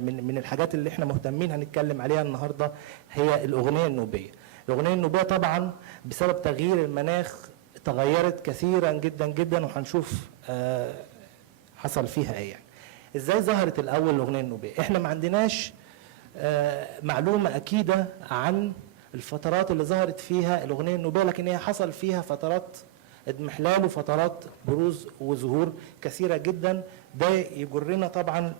من الحاجات اللي احنا مهتمين هنتكلم عليها النهارده هي الاغنيه النوبيه. الاغنيه النوبيه طبعا بسبب تغيير المناخ تغيرت كثيرا جدا جدا، وهنشوف حصل فيها ايه يعني. ازاي ظهرت الاول الاغنيه النوبيه؟ احنا ما عندناش معلومه اكيده عن الفترات اللي ظهرت فيها الاغنيه النوبيه، لكن هي حصل فيها فترات اضمحلال وفترات بروز وظهور كثيرة جدا. ده يجرنا طبعا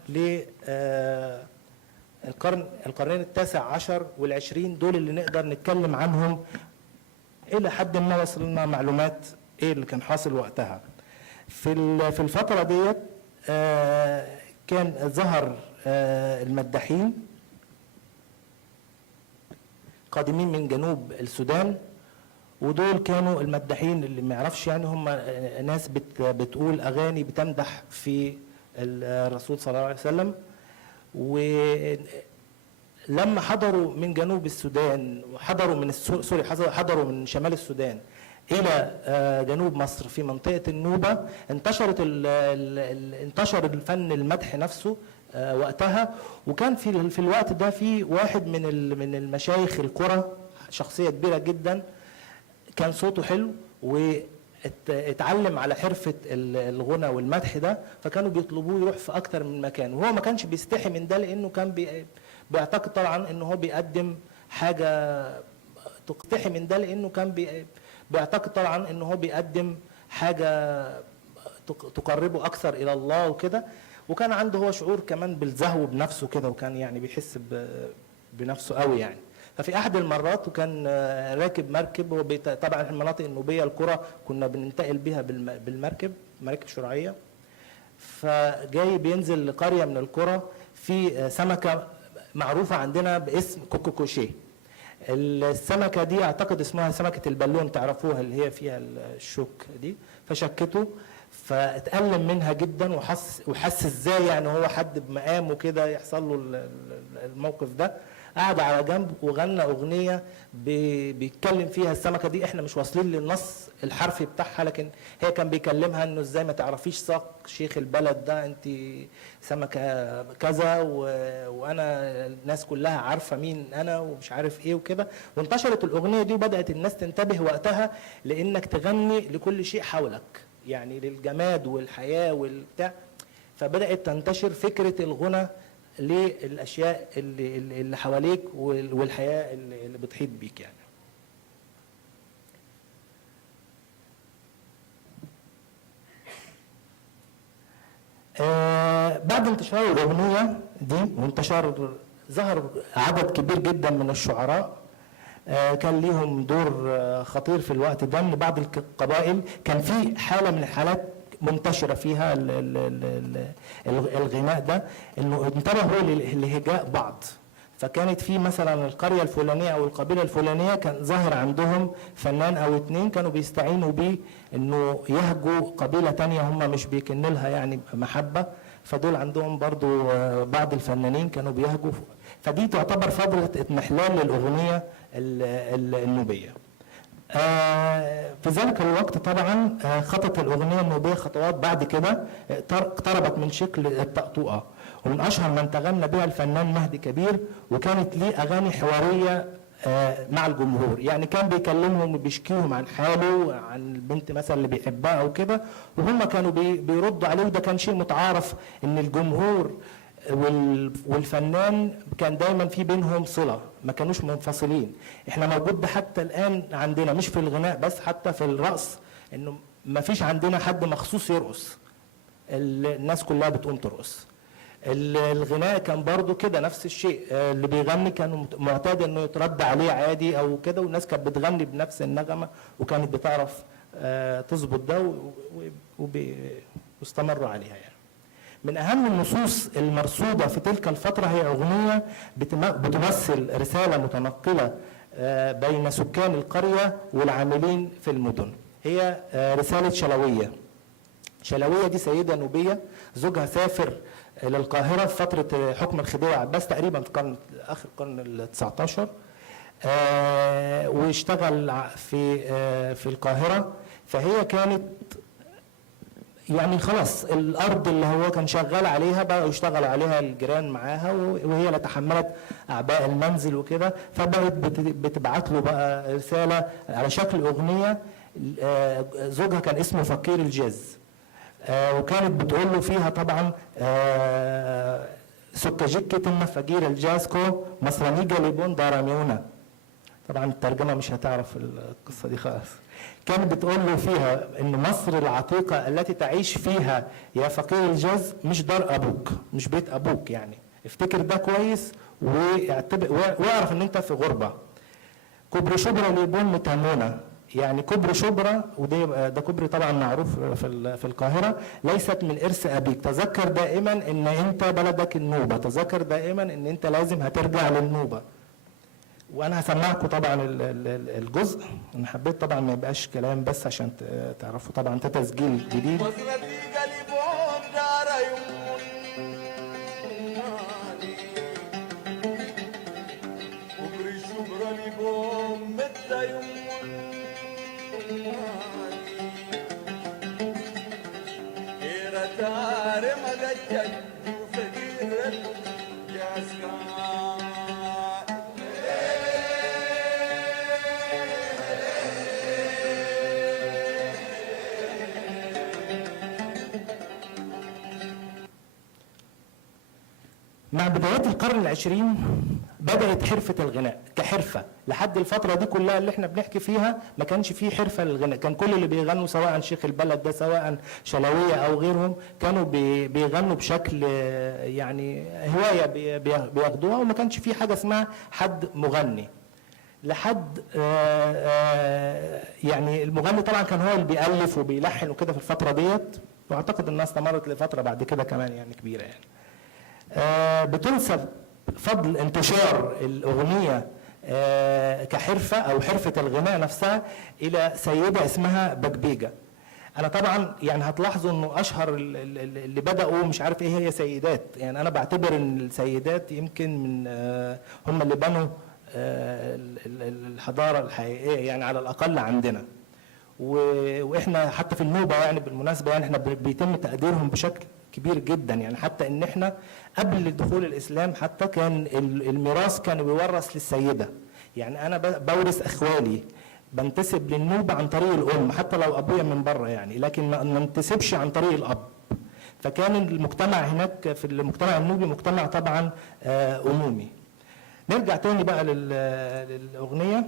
القرنين التاسع عشر والعشرين، دول اللي نقدر نتكلم عنهم إلى حد ما وصلنا معلومات إيه اللي كان حاصل وقتها. في الفترة ديت كان ظهر المداحين قادمين من جنوب السودان، ودول كانوا المداحين اللي ما يعرفش يعني هم ناس بتقول اغاني بتمدح في الرسول صلى الله عليه وسلم. ولما حضروا من جنوب السودان وحضروا من سوري حضروا من شمال السودان الى جنوب مصر في منطقه النوبه، انتشر الفن المدح نفسه وقتها. وكان في الوقت ده في واحد من المشايخ القرى، شخصيه كبيره جدا، كان صوته حلو واتعلم على حرفة الغنى والمدح ده، فكانوا بيطلبوه يروح في أكتر من مكان، وهو ما كانش بيستحي من ده لأنه كان بيعتقد طبعا أنه هو بيقدم حاجة، تقتحي من ده لأنه كان بيعتقد طبعا أنه هو بيقدم حاجة تقربه أكثر إلى الله وكده. وكان عنده هو شعور كمان بالزهو بنفسه كده، وكان يعني بيحس بنفسه قوي يعني. ففي احد المرات وكان راكب مركب، هو طبعا المناطق النوبيه القرى كنا بننتقل بها بالمركب، مراكب شراعيه، فجاي بينزل لقريه من القرى في سمكه معروفه عندنا باسم كوكوكوشيه. السمكه دي اعتقد اسمها سمكه البالون، تعرفوها اللي هي فيها الشوك دي، فشكته فاتألم منها جدا وحس ازاي يعني هو حد بمقامه كده يحصل له الموقف ده. قعد على جنب وغنى اغنيه بيتكلم فيها السمكه دي، احنا مش واصلين للنص الحرفي بتاعها، لكن هي كان بيكلمها انه ازاي ما تعرفيش ساق شيخ البلد ده، انت سمكه كذا وانا الناس كلها عارفه مين انا ومش عارف ايه وكده. وانتشرت الاغنيه دي وبدات الناس تنتبه وقتها لانك تغني لكل شيء حولك، يعني للجماد والحياه والبتاع. فبدات تنتشر فكره الغنى للاشياء اللي حواليك والحياه اللي بتحيط بيك يعني. بعد انتشار الاغنيه دي وانتشار ظهر عدد كبير جدا من الشعراء كان ليهم دور خطير في الوقت ده. من بعض القبائل كان في حاله من الحالات منتشره فيها الغناء ده، انه انتبهوا لهجاء بعض، فكانت في مثلا القرية الفلانية أو القبيلة الفلانية كان ظاهر عندهم فنان أو اتنين كانوا بيستعينوا بيه إنه يهجوا قبيلة تانية هم مش بيكن لها يعني محبة، فدول عندهم برضو بعض الفنانين كانوا بيهجوا، فدي تعتبر فترة اضمحلال للأغنية النوبية. في ذلك الوقت طبعا خطت الأغنية النوبية خطوات بعد كده اقتربت من شكل الطقطوقة، ومن أشهر من تغنى بها الفنان مهدي كبير، وكانت ليه أغاني حوارية مع الجمهور، يعني كان بيكلمهم وبيشكيهم عن حاله، عن البنت مثلا اللي بيحبها أو كده، وهم كانوا بيردوا عليه، وده كان شيء متعارف إن الجمهور والفنان كان دايما في بينهم صلة، ما كانوش منفصلين. احنا موجود حتى الآن عندنا مش في الغناء بس، حتى في الرقص، إنه ما فيش عندنا حد مخصوص يرقص، الناس كلها بتقوم ترقص. الغناء كان برضو كده نفس الشيء، اللي بيغني كان معتاد انه يترد عليه عادي او كده، والناس كانت بتغني بنفس النغمه وكانت بتعرف تظبط ده واستمروا عليها يعني. من اهم النصوص المرصوده في تلك الفتره هي اغنيه بتمثل رساله متنقله بين سكان القريه والعاملين في المدن، هي رساله شلويه. شلويه دي سيده نوبيه زوجها سافر للقاهرة في فترة حكم الخديوي عباس تقريبا في آخر القرن ال19، واشتغل في القاهرة، فهي كانت يعني خلاص الأرض اللي هو كان شغال عليها بقى يشتغل عليها الجيران معاها، وهي اللي تحملت أعباء المنزل وكده، فبقت بتبعت له بقى رسالة على شكل أغنية. زوجها كان اسمه فقير الجاز، وكانت بتقول له فيها طبعا سكاجيكي تم فقير الجاسكو مصرانيجا ليبون داراميونا، طبعا الترجمه مش هتعرف القصه دي خالص. كانت بتقول له فيها ان مصر العتيقه التي تعيش فيها يا فقير الجاز مش دار ابوك، مش بيت ابوك، يعني افتكر ده كويس واعرف ان انت في غربه. كوبري شبرا ليبون متهمونه، يعني كوبري شبرا وده كوبري طبعا معروف في القاهره، ليست من ارث ابيك، تذكر دائما ان انت بلدك النوبه، تذكر دائما ان انت لازم هترجع للنوبه. وانا هسمعكم طبعا الجزء، انا حبيت طبعا ما يبقاش كلام بس عشان تعرفوا طبعا ده تسجيل جديد. مع بدايات القرن العشرين بدأت حرفة الغناء كحرفة. لحد الفترة دي كلها اللي احنا بنحكي فيها ما كانش فيه حرفة للغناء، كان كل اللي بيغنوا سواء شيخ البلد ده سواء شلوية أو غيرهم كانوا بيغنوا بشكل يعني هواية بياخدوها، وما كانش فيه حاجة اسمها حد مغني. لحد يعني المغني طبعا كان هو اللي بيألف وبيلحن وكده في الفترة ديت، واعتقد انها استمرت لفترة بعد كده كمان يعني كبيرة يعني. بتنسب فضل انتشار الأغنية كحرفة أو حرفة الغناء نفسها إلى سيدة اسمها بكبيجة. أنا طبعا يعني هتلاحظوا إنه أشهر اللي بدأوا مش عارف إيه هي سيدات، يعني أنا بعتبر إن السيدات يمكن من هم اللي بنوا الحضارة الحقيقية يعني على الأقل عندنا، وإحنا حتى في النوبة يعني بالمناسبة يعني إحنا بيتم تقديرهم بشكل كبير جدا، يعني حتى ان احنا قبل دخول الاسلام حتى كان الميراث كان بيورث للسيده، يعني انا بورث اخوالي بنتسب للنوبه عن طريق الام حتى لو ابويا من بره يعني، لكن ما انتسبش عن طريق الاب. فكان المجتمع هناك في المجتمع النوبي مجتمع طبعا امومي. نرجع تاني بقى للاغنيه.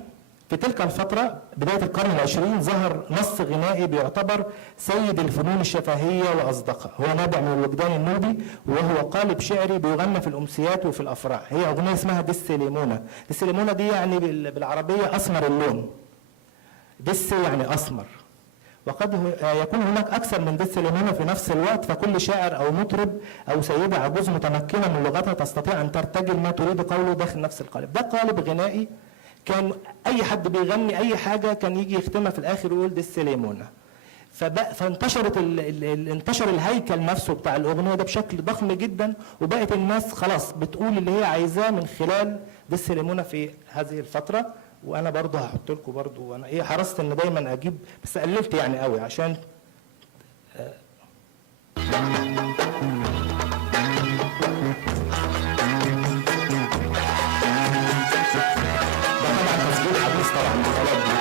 في تلك الفترة بداية القرن العشرين ظهر نص غنائي بيعتبر سيد الفنون الشفهية وأصدقها، هو نابع من الوجدان النوبي وهو قالب شعري بيغنى في الأمسيات وفي الأفراح. هي أغنية اسمها دس ليمونة. دس ليمونة دي يعني بالعربية أسمر اللون، دس يعني أسمر، وقد يكون هناك أكثر من دس ليمونة في نفس الوقت، فكل شاعر أو مطرب أو سيدة عجوز متمكنة من لغتها تستطيع أن ترتجل ما تريد قوله داخل نفس القالب. ده قالب غنائي كان أي حد بيغني أي حاجة كان يجي يختمها في الآخر ويقول دس ليمونة. فانتشرت انتشر الهيكل نفسه بتاع الأغنية ده بشكل ضخم جدا، وبقت الناس خلاص بتقول اللي هي عايزاه من خلال دس ليمونة في هذه الفترة. وانا برضه هحط لكم برضه، وانا حرصت ان دايما اجيب، بس قللت يعني قوي عشان ده طبعا تسجيل حديث طبعا بالبلد دي.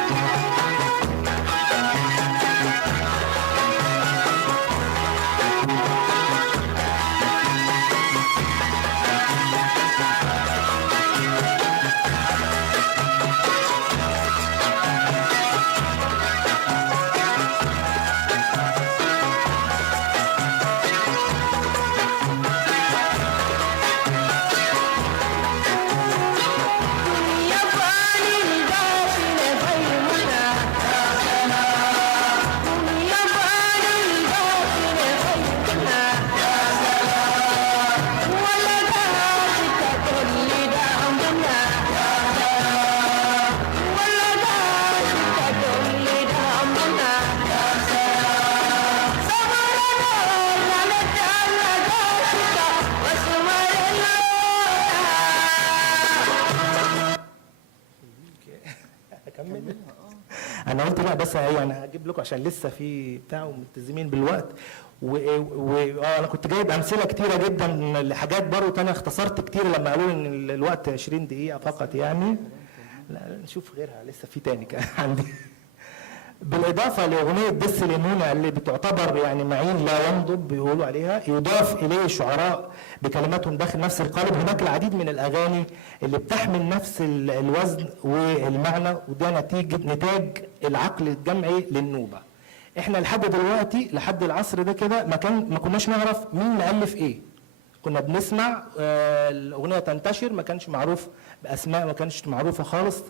انا قلت لا بس يعني هجيب لكم عشان لسه في بتاع وملتزمين بالوقت، وانا كنت جايب امثله كتيره جدا لحاجات برضه تانية، اختصرت كتير لما قالوا لي ان الوقت 20 دقيقه فقط يعني. لا نشوف غيرها لسه في تاني عندي. بالاضافه لاغنيه دس ليمونه اللي بتعتبر يعني معين لا ينضب بيقولوا عليها، يضاف اليه الشعراء بكلماتهم داخل نفس القالب. هناك العديد من الاغاني اللي بتحمل نفس الوزن والمعنى، وده نتاج العقل الجمعي للنوبه. احنا لحد دلوقتي لحد العصر ده كده ما كناش نعرف مين مؤلف ايه. كنا بنسمع الاغنيه تنتشر، ما كانش معروف باسماء، ما كانش معروفه خالص،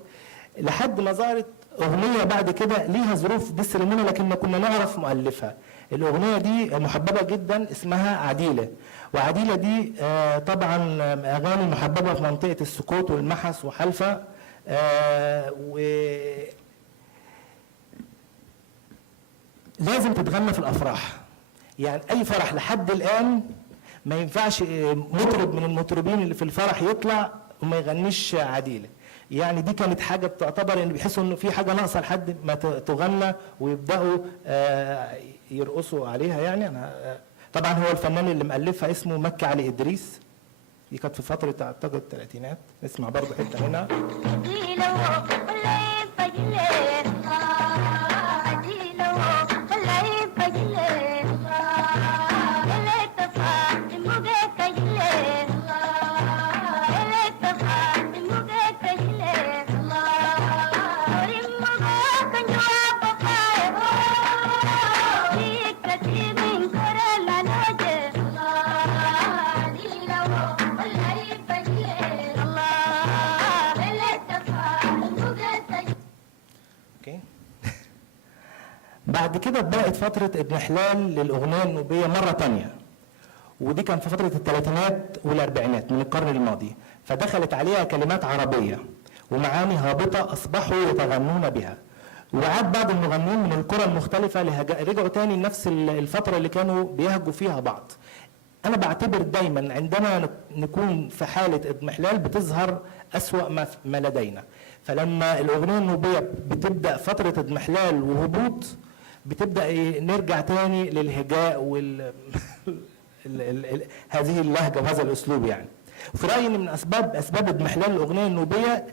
لحد ما ظهرت أغنية بعد كده ليها ظروف دس ليمونة لكن ما كنا نعرف مؤلفها. الأغنية دي محببة جدا اسمها عديلة، وعديلة دي طبعا أغاني محببة في منطقة السكوت والمحس وحلفة، لازم تتغنى في الأفراح. يعني أي فرح لحد الآن ما ينفعش مطرب من المطربين اللي في الفرح يطلع وما يغنيش عديلة. يعني دي كانت حاجه بتعتبر ان بيحسوا انه في حاجه ناقصه لحد ما تغنى ويبداوا يرقصوا عليها. يعني انا طبعا هو الفنان اللي مؤلفها اسمه مكي علي ادريس، دي كانت في فتره اعتقد الثلاثينات. نسمع برضه حته هنا. بعد كده بدأت فترة اضمحلال للأغنية النوبية مرة تانية، ودي كان في فترة الثلاثينات والأربعينات من القرن الماضي، فدخلت عليها كلمات عربية ومعاني هابطة أصبحوا يتغنون بها. وعاد بعض المغنيين من القرى المختلفة رجعوا تاني لنفس الفترة اللي كانوا بيهجوا فيها بعض. أنا بعتبر دايما عندما نكون في حالة اضمحلال بتظهر أسوأ ما لدينا، فلما الأغنية النوبية بتبدأ فترة اضمحلال وهبوط بتبدأ نرجع تاني للهجاء هذه اللهجة وهذا الأسلوب. يعني في رأيي إن من أسباب اضمحلال الأغنية النوبية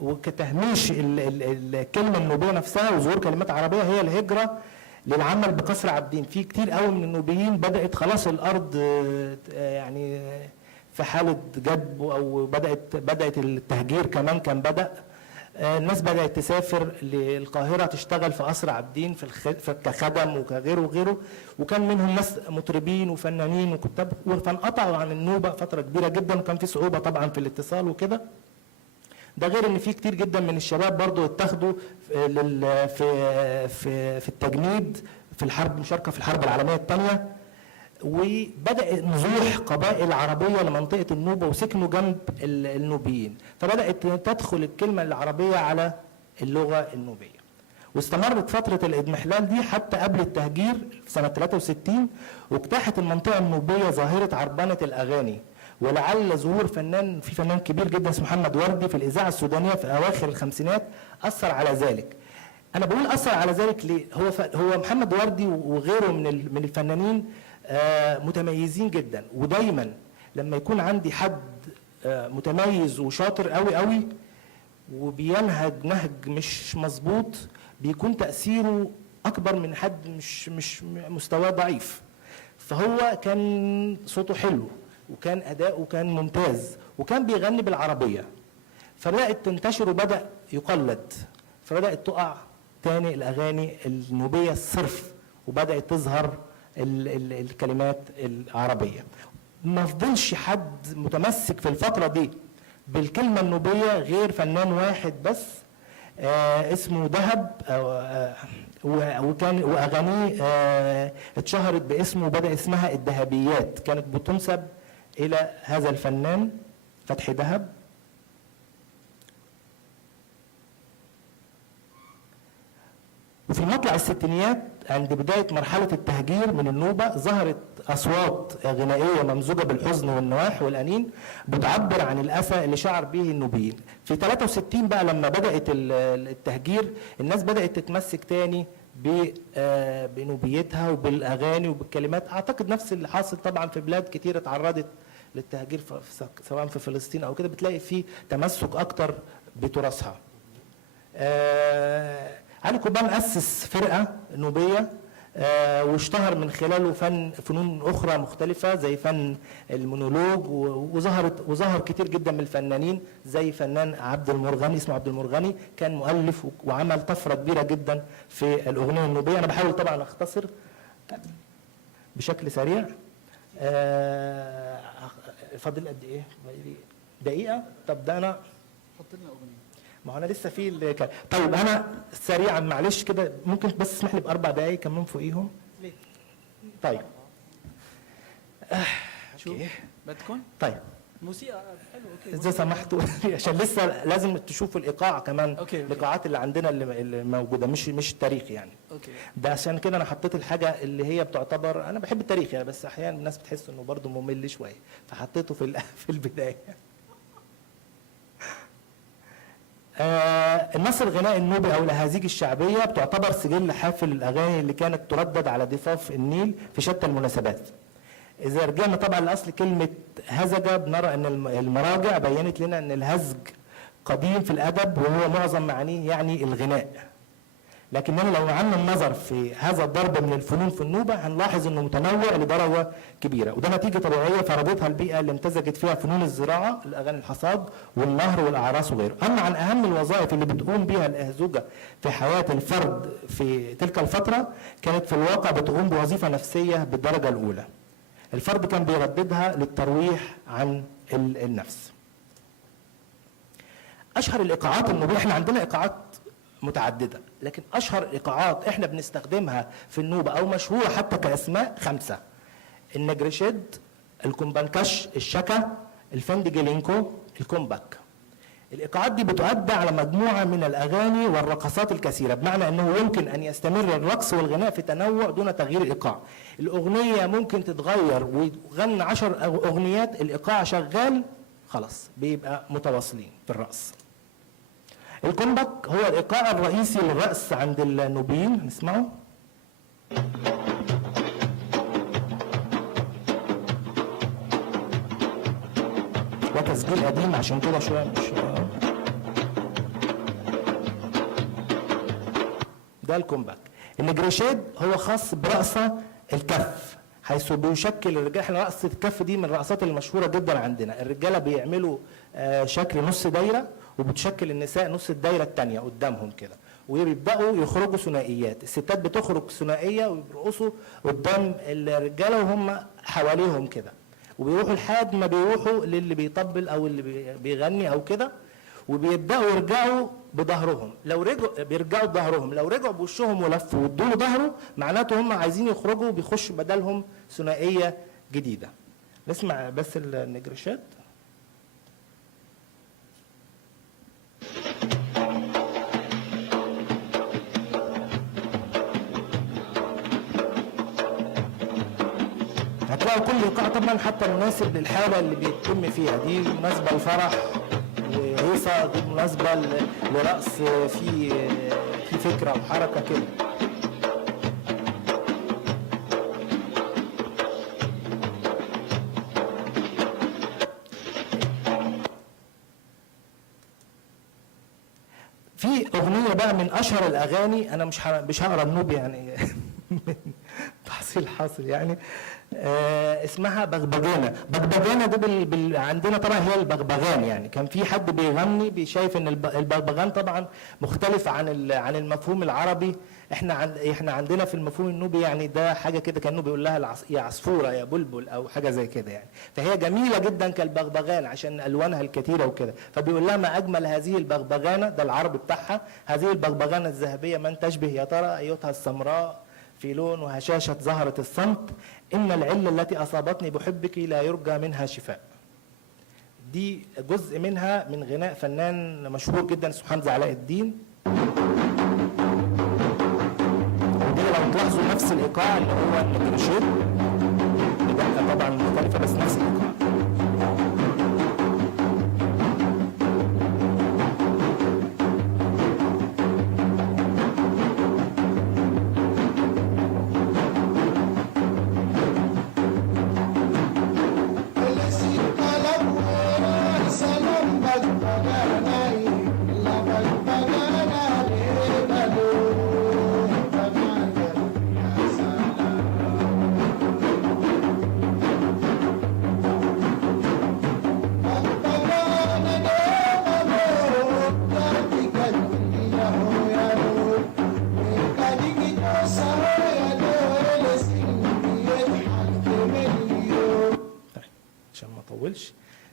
وكتهميش الكلمة النوبية نفسها وظهور كلمات عربية هي الهجرة للعمل بقصر عابدين. في كتير قوي من النوبيين بدأت خلاص الأرض يعني في حالة جدب، أو بدأت التهجير كمان كان بدأ. الناس بدأت تسافر للقاهرة تشتغل في قصر عابدين كخدم وكغيره وغيره، وكان منهم ناس مطربين وفنانين وكتاب، فانقطعوا عن النوبة فترة كبيرة جدا، وكان في صعوبة طبعا في الاتصال وكده. ده غير ان في كتير جدا من الشباب برضو اتاخدوا في التجنيد في الحرب، مشاركه في الحرب العالميه الثانيه، وبدأ نزوح قبائل عربية لمنطقة النوبة وسكنوا جنب النوبيين، فبدأت تدخل الكلمة العربية على اللغة النوبية. واستمرت فترة الإضمحلال دي حتى قبل التهجير في سنة 63، واجتاحت المنطقة النوبية ظاهرة عربنة الأغاني، ولعل ظهور في فنان كبير جدا اسمه محمد وردي في الإذاعة السودانية في أواخر الخمسينات أثر على ذلك. أنا بقول أثر على ذلك ليه؟ هو محمد وردي وغيره من الفنانين متميزين جدا، ودايما لما يكون عندي حد متميز وشاطر قوي قوي وبينهج نهج مش مظبوط بيكون تأثيره أكبر من حد مش مستواه ضعيف. فهو كان صوته حلو وكان أداؤه كان ممتاز وكان بيغني بالعربية، فبدأت تنتشر وبدأ يقلد، فبدأت تقع تاني الأغاني النوبية الصرف وبدأت تظهر الكلمات العربية. ما فضلش حد متمسك في الفترة دي بالكلمة النوبية غير فنان واحد بس اسمه دهب، وكان واغانيه اتشهرت باسمه وبدأ اسمها الذهبيات، كانت بتنسب الى هذا الفنان فتحي دهب. وفي مطلع الستينيات عند بداية مرحلة التهجير من النوبة ظهرت أصوات غنائية ممزوجة بالحزن والنواح والأنين بتعبر عن الأسى اللي شعر به النوبيين. في 63 بقى لما بدأت التهجير الناس بدأت تتمسك تاني بنوبيتها وبالأغاني وبالكلمات. أعتقد نفس اللي حاصل طبعا في بلاد كتير اتعرضت للتهجير سواء في فلسطين أو كده، بتلاقي فيه تمسك أكتر بتراثها. علي كوبان أسس فرقة نوبية واشتهر من خلاله فنون أخرى مختلفة زي فن المونولوج، وظهر كتير جدا من الفنانين زي فنان عبد المرغني، اسمه عبد المرغني، كان مؤلف وعمل طفرة كبيرة جدا في الأغنية النوبية. أنا بحاول طبعا أختصر بشكل سريع. فاضل قد إيه؟ دقيقة؟ طب ده أنا حط لنا أغنية. ما هو انا لسه في طيب انا سريعا معلش كده ممكن بس تسمح لي ب4 دقايق كمان فوقيهم؟ ليه؟ طيب شو بدكم؟ طيب موسيقى حلو اوكي اذا سمحتوا عشان لسه لازم تشوفوا الايقاع كمان. أوكي. الايقاعات اللي عندنا اللي موجوده مش التاريخ يعني. اوكي. ده عشان كده انا حطيت الحاجه اللي هي بتعتبر، انا بحب التاريخ يعني بس احيانا الناس بتحس انه برضه ممل شويه فحطيته في البدايه. النص الغنائي النوبي او الاهازيج الشعبيه بتعتبر سجل حافل الاغاني اللي كانت تردد على ضفاف النيل في شتى المناسبات. اذا رجعنا طبعا لاصل كلمه هزجه بنرى ان المراجع بينت لنا ان الهزج قديم في الادب وهو معظم معانيه يعني الغناء، لكننا لو عملنا النظر في هذا الضرب من الفنون في النوبه هنلاحظ انه متنوع لدرجه كبيره، وده نتيجه طبيعيه فرضتها البيئه اللي امتزجت فيها فنون الزراعه، الاغاني الحصاد والنهر والاعراس وغيره. اما عن اهم الوظائف اللي بتقوم بها الاهزوجه في حياه الفرد في تلك الفتره كانت في الواقع بتقوم بوظيفه نفسيه بالدرجه الاولى. الفرد كان بيرددها للترويح عن النفس. اشهر الايقاعات النوبيه، احنا عندنا ايقاعات متعددة لكن أشهر إيقاعات إحنا بنستخدمها في النوبة أو مشهورة حتى كأسماء 5: النجرشد، الكومبانكش، الشكا، الفندجلينكو، الكومباك. الإيقاعات دي بتؤدى على مجموعة من الأغاني والرقصات الكثيرة، بمعنى أنه يمكن أن يستمر الرقص والغناء في تنوع دون تغيير الإيقاع. الأغنية ممكن تتغير ويغنى 10 أغنيات الإيقاع شغال خلاص بيبقى متواصلين في الرقص. الكومباك هو الإيقاع الرئيسي للرقص عند النوبيين، نسمعه. ده تسجيل قديم عشان كده شوية مش ده الكومباك. النجريشاد هو خاص برقصة الكف، حيث بيشكل الرجال، احنا رقصة الكف دي من الرقصات المشهورة جدا عندنا. الرجالة بيعملوا شكل نص دايرة وبتشكل النساء نص الدايره الثانيه قدامهم كده، وبيبداوا يخرجوا ثنائيات. الستات بتخرج ثنائيه وبيرقصوا قدام الرجاله وهم حواليهم كده، وبيروحوا لحد ما بيروحوا للي بيطبل او اللي بيغني او كده، وبيبداوا يرجعوا بظهرهم. لو رجعوا بيرجعوا بظهرهم، لو رجعوا بوشهم ولفوا وادوا له ظهره معناته هم عايزين يخرجوا وبيخشوا بدلهم ثنائيه جديده. نسمع بس النجريشات. هتلاقوا كل ايقاع طبعا حتى مناسب للحاله اللي بيتم فيها. دي مناسبه لفرح وهيصه، دي مناسبه لرقص في فكره وحركه كده. في اغنيه بقى من اشهر الاغاني، انا مش هقرا النوب يعني تحصيل حاصل يعني، اسمها بغبغانه. بغبغانه دي عندنا طبعا هي البغبغان. يعني كان في حد بيغني بيشايف ان البغبغان طبعا مختلف عن المفهوم العربي. احنا عندنا في المفهوم النوبي يعني ده حاجه كده كانه بيقول لها يا عصفوره يا بلبل او حاجه زي كده يعني. فهي جميله جدا كالبغبغان عشان الوانها الكثيره وكده. فبيقول لها ما اجمل هذه البغبغانه، ده العربي بتاعها، هذه البغبغانه الذهبيه من تشبه يا ترى ايتها السمراء في لون وهشاشة زهرة الصمت، إن العلة التي أصابتني بحبك لا يرجى منها شفاء. دي جزء منها من غناء فنان مشهور جدا اسمه حمزة علاء الدين. ودي لو تلاحظوا نفس الإيقاع اللي هو النجريشيت، بدقة طبعا مختلفة بس نفس الإيقاع.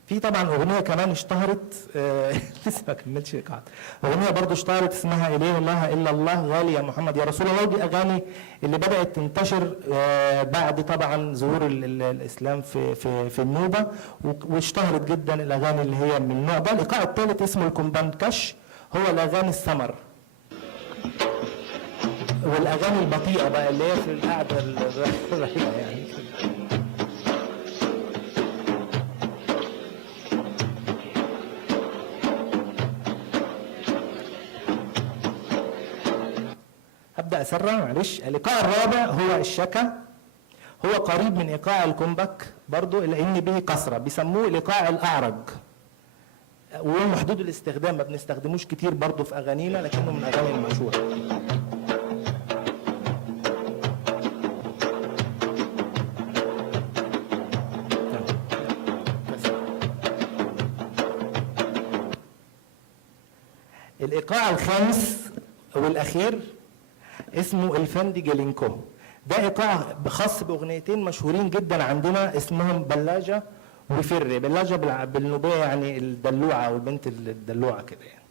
في طبعا اغنيه كمان اشتهرت لسه ما كملتش القاعده. اغنيه برضو اشتهرت اسمها اليه الله الا الله غالي يا محمد يا رسول الله. دي اغاني اللي بدات تنتشر بعد طبعا ظهور الاسلام في النوبه، واشتهرت جدا الاغاني اللي هي من النوع ده. الايقاع الثالث اسمه الكومبانكش، هو الاغاني السمر والاغاني البطيئه بقى اللي هي في القعده الرحيله يعني. هبدأ أسرع معلش. الإيقاع الرابع هو الشكا، هو قريب من إيقاع الكومباك برضو لأن به كسرة، بيسموه الإيقاع الأعرج، وهو محدود الاستخدام، ما بنستخدموش كتير برضو في أغانينا لكنه من الأغاني المشهورة. الإيقاع الخامس والأخير اسمه الفندي جلينكو. ده ايقاع خاص باغنيتين مشهورين جدا عندنا اسمهم بلاجه وفر. بلاجه بالنوبيه يعني الدلوعه او البنت الدلوعه كده يعني.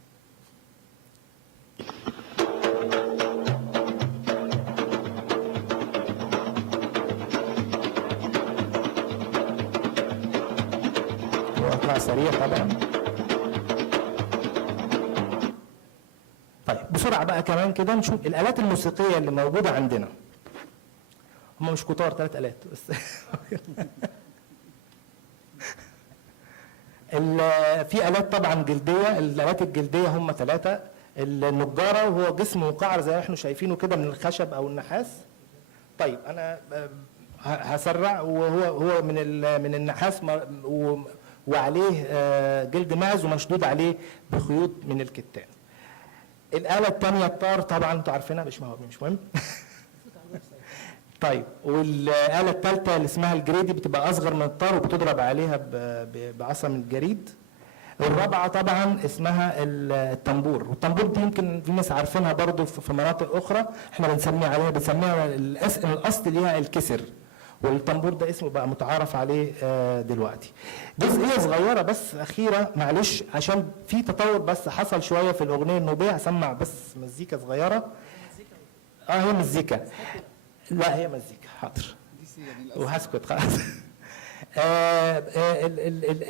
هو ايقاع سريع طبعا. طيب بسرعه بقى كمان كده نشوف الالات الموسيقيه اللي موجوده عندنا. هم مش كتار، 3 آلات بس. في آلات طبعا جلديه، الآلات الجلديه هم 3، النجاره وهو جسم مقعر زي ما احنا شايفينه كده من الخشب او النحاس. طيب انا هسرع، وهو من النحاس وعليه جلد معز ومشدود عليه بخيوط من الكتان. الآلة الثانية الطار طبعا انتوا عارفينها، مش مهم. طيب والآلة الثالثة اللي اسمها الجريدي بتبقى أصغر من الطار وبتضرب عليها بعصا من الجريد. الرابعة طبعا اسمها الطنبور، والطنبور دي يمكن في ناس عارفينها برضو في مناطق أخرى، احنا بنسميها الأصل ليها الكسر، والطنبور ده اسمه بقى متعارف عليه دلوقتي. جزئيه صغيره بس اخيره معلش عشان في تطور بس حصل شويه في الاغنيه النوبيه، هسمع بس مزيكا صغيره. هي مزيكا، لا هي مزيكا، حاضر وهسكت خلاص.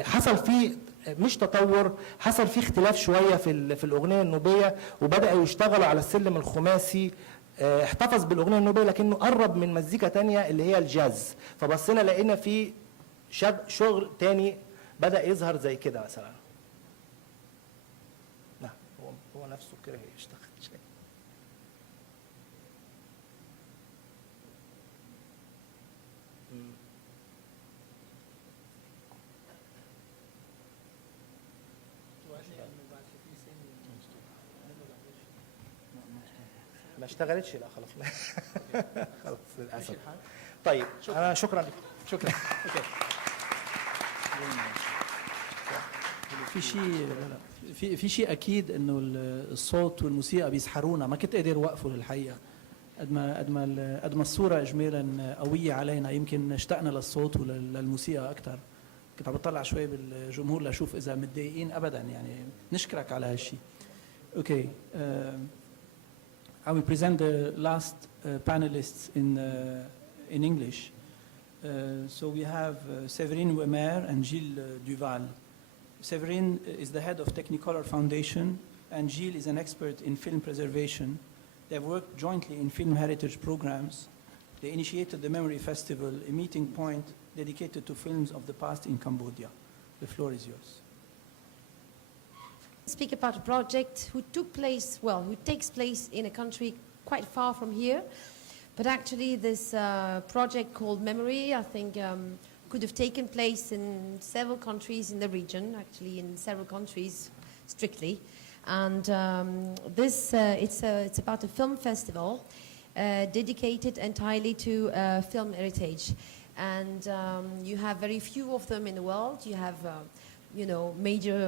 حصل فيه مش تطور، حصل فيه اختلاف شويه في الاغنيه النوبيه، وبداوا يشتغلوا على السلم الخماسي. احتفظ بالاغنيه النوبيه لكنه قرب من مزيكا تانية اللي هي الجاز، فبصينا لقينا في شغل تاني بدا يظهر زي كده مثلا. لا هو نفسه كده يشتغل شيء. ما اشتغلتش، لا خلاص. خلاص للاسف. طيب انا شكرا. في شيء اكيد انه الصوت والموسيقى بيسحرونا، ما كنت قادر اوقفه للحقيقه. قد ما الصوره اجمالا قويه علينا، يمكن اشتقنا للصوت وللموسيقى اكثر. كنت عم بطلع شوي بالجمهور لاشوف اذا متضايقين. ابدا، يعني نشكرك على هالشيء. اوكي. I will present the last panelists in English. So we have Séverine Wemer and Gilles Duval. Séverine is the head of Technicolor Foundation, and Gilles is an expert in film preservation. They have worked jointly in film heritage programs. They initiated the Memory Festival, a meeting point dedicated to films of the past in Cambodia. The floor is yours. Speak about a project who takes place in a country quite far from here, but actually this project called Memory, I think, could have taken place in several countries in the region, actually in several countries strictly, and it's about a film festival dedicated entirely to film heritage, and you have very few of them in the world. You have major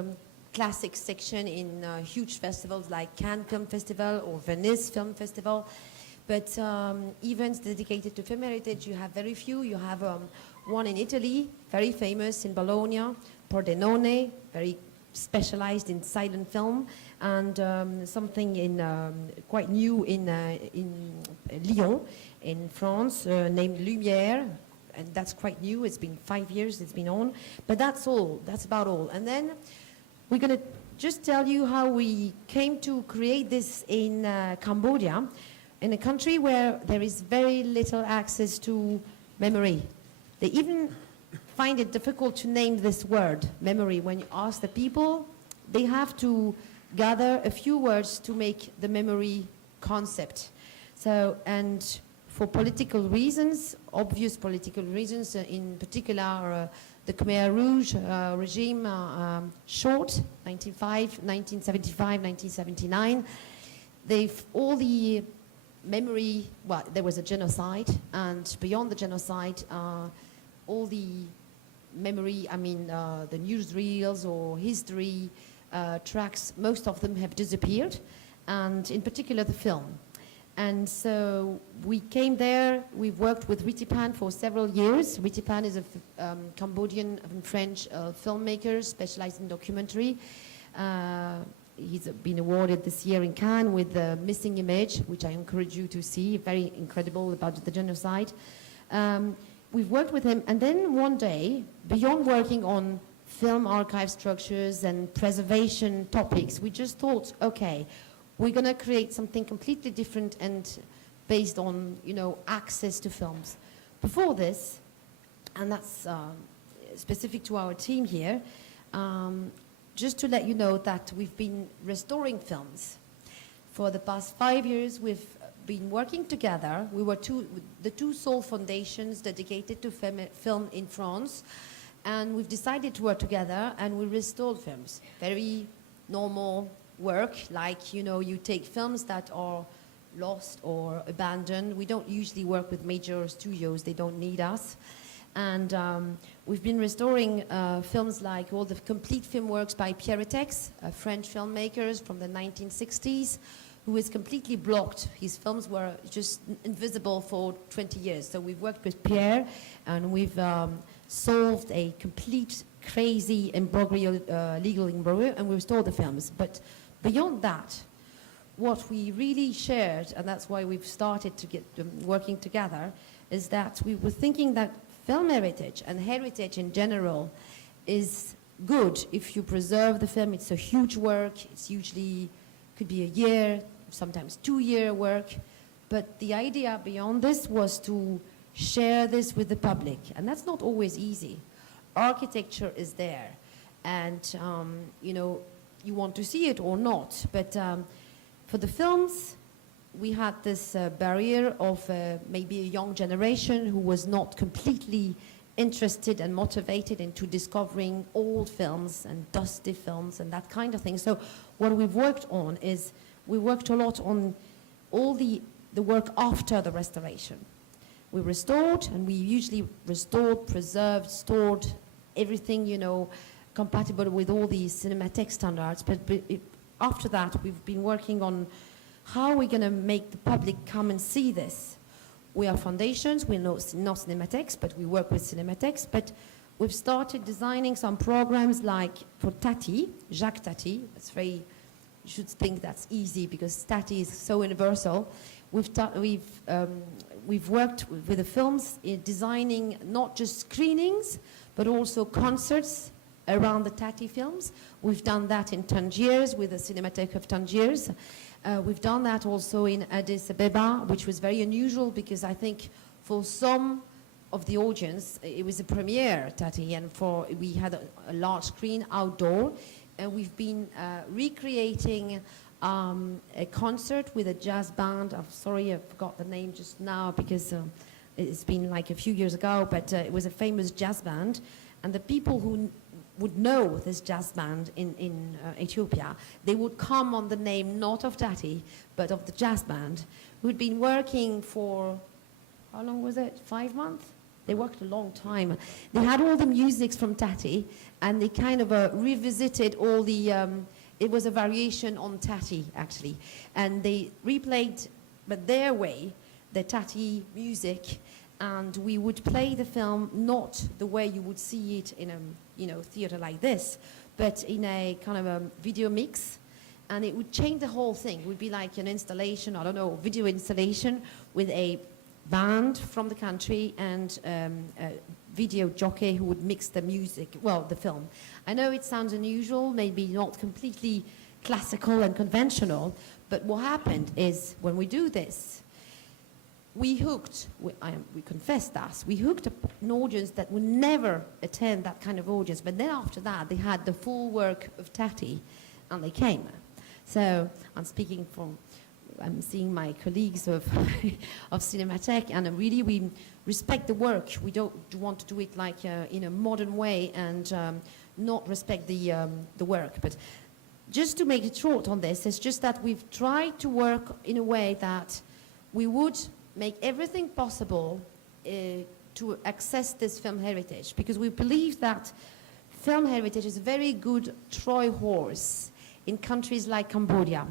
classic section in huge festivals like Cannes Film Festival or Venice Film Festival, but events dedicated to film heritage, you have very few. You have one in Italy, very famous in Bologna, Pordenone, very specialized in silent film, and something in quite new in Lyon, in France, named Lumière, and that's quite new. It's been 5 years it's been on, but that's all. That's about all. And then we're going to just tell you how we came to create this in Cambodia, in a country where there is very little access to memory. They even find it difficult to name this word, memory. When you ask the people, they have to gather a few words to make the memory concept. So, and for political reasons, obvious political reasons, in particular, the Khmer Rouge regime, short, 1975, 1979, all the memory, there was a genocide, and beyond the genocide, all the memory, the newsreels or history tracks, most of them have disappeared, and in particular the film. And so we came there, we've worked with Ritipan for several years. Ritipan is a Cambodian and French filmmaker specialized in documentary. He's been awarded this year in Cannes with The Missing Image, which I encourage you to see, very incredible about the genocide. We've worked with him, and then one day, beyond working on film archive structures and preservation topics, we just thought, okay, we're going to create something completely different and based on, access to films. Before this, and that's specific to our team here, just to let you know that we've been restoring films. For the past 5 years, we've been working together. We were the two sole foundations dedicated to film in France, and we've decided to work together, and we restored films. Very normal work, like, you take films that are lost or abandoned. We don't usually work with major studios, they don't need us. And we've been restoring films like all the complete film works by Pierre Tex, French filmmakers from the 1960s, who was completely blocked. His films were just invisible for 20 years. So we've worked with Pierre, and we've solved a complete crazy imbroglio, legal imbroglio, and we restored the films. But beyond that, what we really shared, and that's why we've started to get working together, is that we were thinking that film heritage and heritage in general is good if you preserve the film. It's a huge work. It's usually could be a year, sometimes 2-year work. But the idea beyond this was to share this with the public, and that's not always easy. Architecture is there, and you know, you want to see it or not. But for the films, we had this barrier of maybe a young generation who was not completely interested and motivated into discovering old films and dusty films and that kind of thing. So what we've worked on is we worked a lot on all the work after the restoration. We restored, and we usually restored, preserved, stored everything, you know, compatible with all the cinematheque standards. But after that, we've been working on how we're going to make the public come and see this. We are foundations, we're not cinematheques, but we work with cinematheques. But we've started designing some programs like for Tati, Jacques Tati. It's very, you should think that's easy because Tati is so universal. We've worked with the films in designing not just screenings, but also concerts around the Tati films. We've done that in Tangiers with the Cinematheque of Tangiers. We've done that also in Addis Ababa, which was very unusual because I think for some of the audience, it was a premiere, Tati, and we had a large screen outdoor, and we've been recreating a concert with a jazz band. I'm sorry, I forgot the name just now because it's been like a few years ago, but it was a famous jazz band, and the people who would know this jazz band in Ethiopia, they would come on the name not of Tati, but of the jazz band, who'd been working for, how long was it, 5 months? They worked a long time. They had all the musics from Tati, and they kind of revisited all the, it was a variation on Tati, actually. And they replayed, but their way, the Tati music, and we would play the film not the way you would see it in a theater like this, but in a kind of a video mix, and it would change the whole thing. It would be like an installation, I don't know, video installation with a band from the country and a video jockey who would mix the music, well, the film. I know it sounds unusual, maybe not completely classical and conventional, but what happened is when we do this, we confess that, we hooked an audience that would never attend that kind of audience, but then after that, they had the full work of Tati, and they came. So I'm seeing my colleagues of Cinematheque, and really we respect the work. We don't want to do it like in a modern way and not respect the work. But just to make it short on this, it's just that we've tried to work in a way that we would make everything possible to access this film heritage, because we believe that film heritage is a very good Troy horse in countries like Cambodia,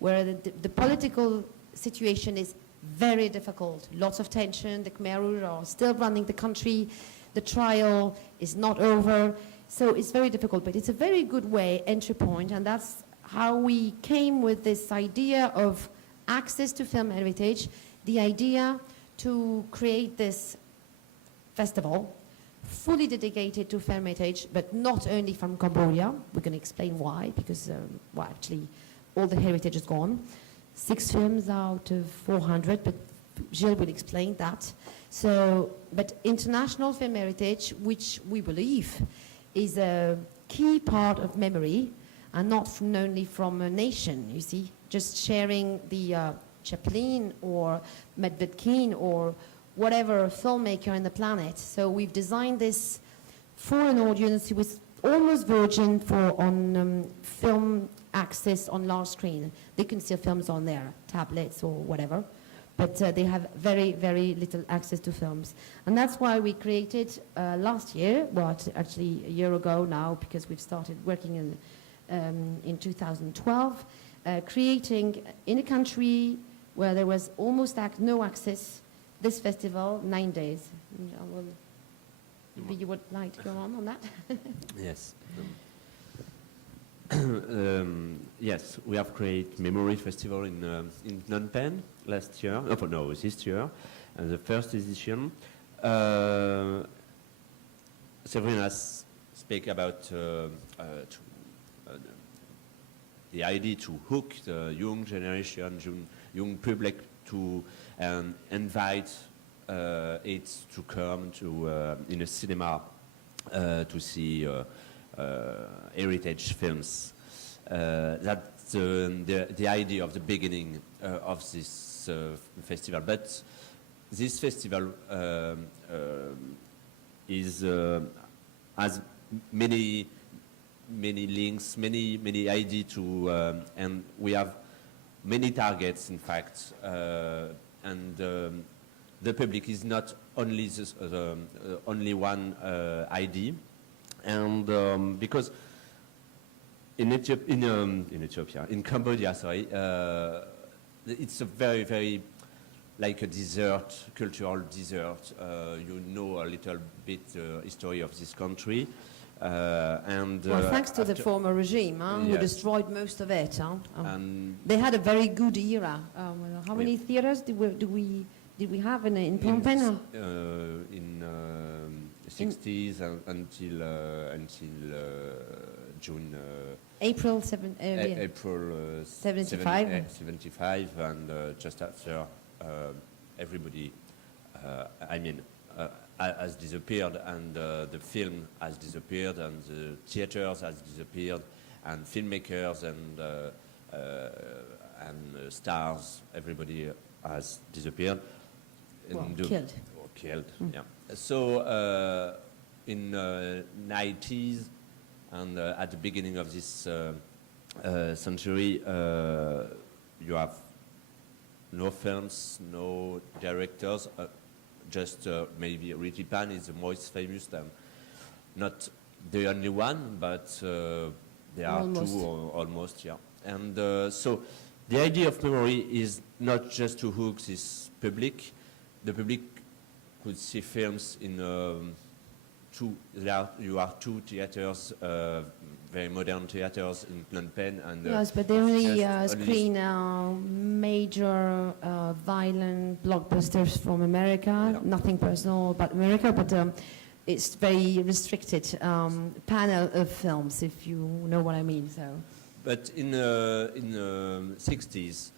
where the political situation is very difficult, lots of tension, the Khmer are still running the country, the trial is not over, so it's very difficult, but it's a very good entry point, and that's how we came with this idea of access to film heritage, the idea to create this festival fully dedicated to film heritage, but not only from Cambodia. We're going to explain why, because, well, actually, all the heritage is gone. 6 films out of 400, but Gilles will explain that. So, but international film heritage, which we believe is a key part of memory, and not only from a nation, you see, just sharing the Chaplin or Medvedkin or whatever filmmaker in the planet. So we've designed this for an audience who was almost virgin on film access on large screen. They can see films on their tablets or whatever, but they have very, very little access to films. And that's why we created last year, well, actually a year ago now, because we've started working in 2012, creating in a country where there was almost no access, this festival, 9 days. Maybe you would like to go on that? Yes. Yes, we have created Memory Festival in Phnom Penh last year. No, this year, the first edition. Severina spoke about the idea to hook the young generation, young public to invite it to come to in a cinema to see heritage films. That's the idea of the beginning of this festival. But this festival has many links, many ideas to, and we have many targets, in fact, and the public is not only only one idea, and because in Ethiopia, in Cambodia, sorry, it's a very like a desert, cultural desert. You know a little bit history of this country. And well, thanks to the former regime, who yes. destroyed most of it. They had a very good era. How many theaters did we have in Phnom Penh? In 60s until June. April 75. 75, and just after everybody, has disappeared, and the film has disappeared, and the theaters has disappeared, and filmmakers and stars, everybody has disappeared. Well, killed. Killed, yeah. So in 90s and at the beginning of this century, you have no films, no directors. Just maybe Richie Pan is the most famous, not the only one, but there are almost. two almost, yeah. And so the idea of memory is not just to hook this public. The public could see films in you have two theaters, very modern theaters in Phnom Penh, and yes, but they only screen major violent blockbusters from America. Yeah. Nothing personal about America, but it's very restricted panel of films, if you know what I mean. So, but in the 60s,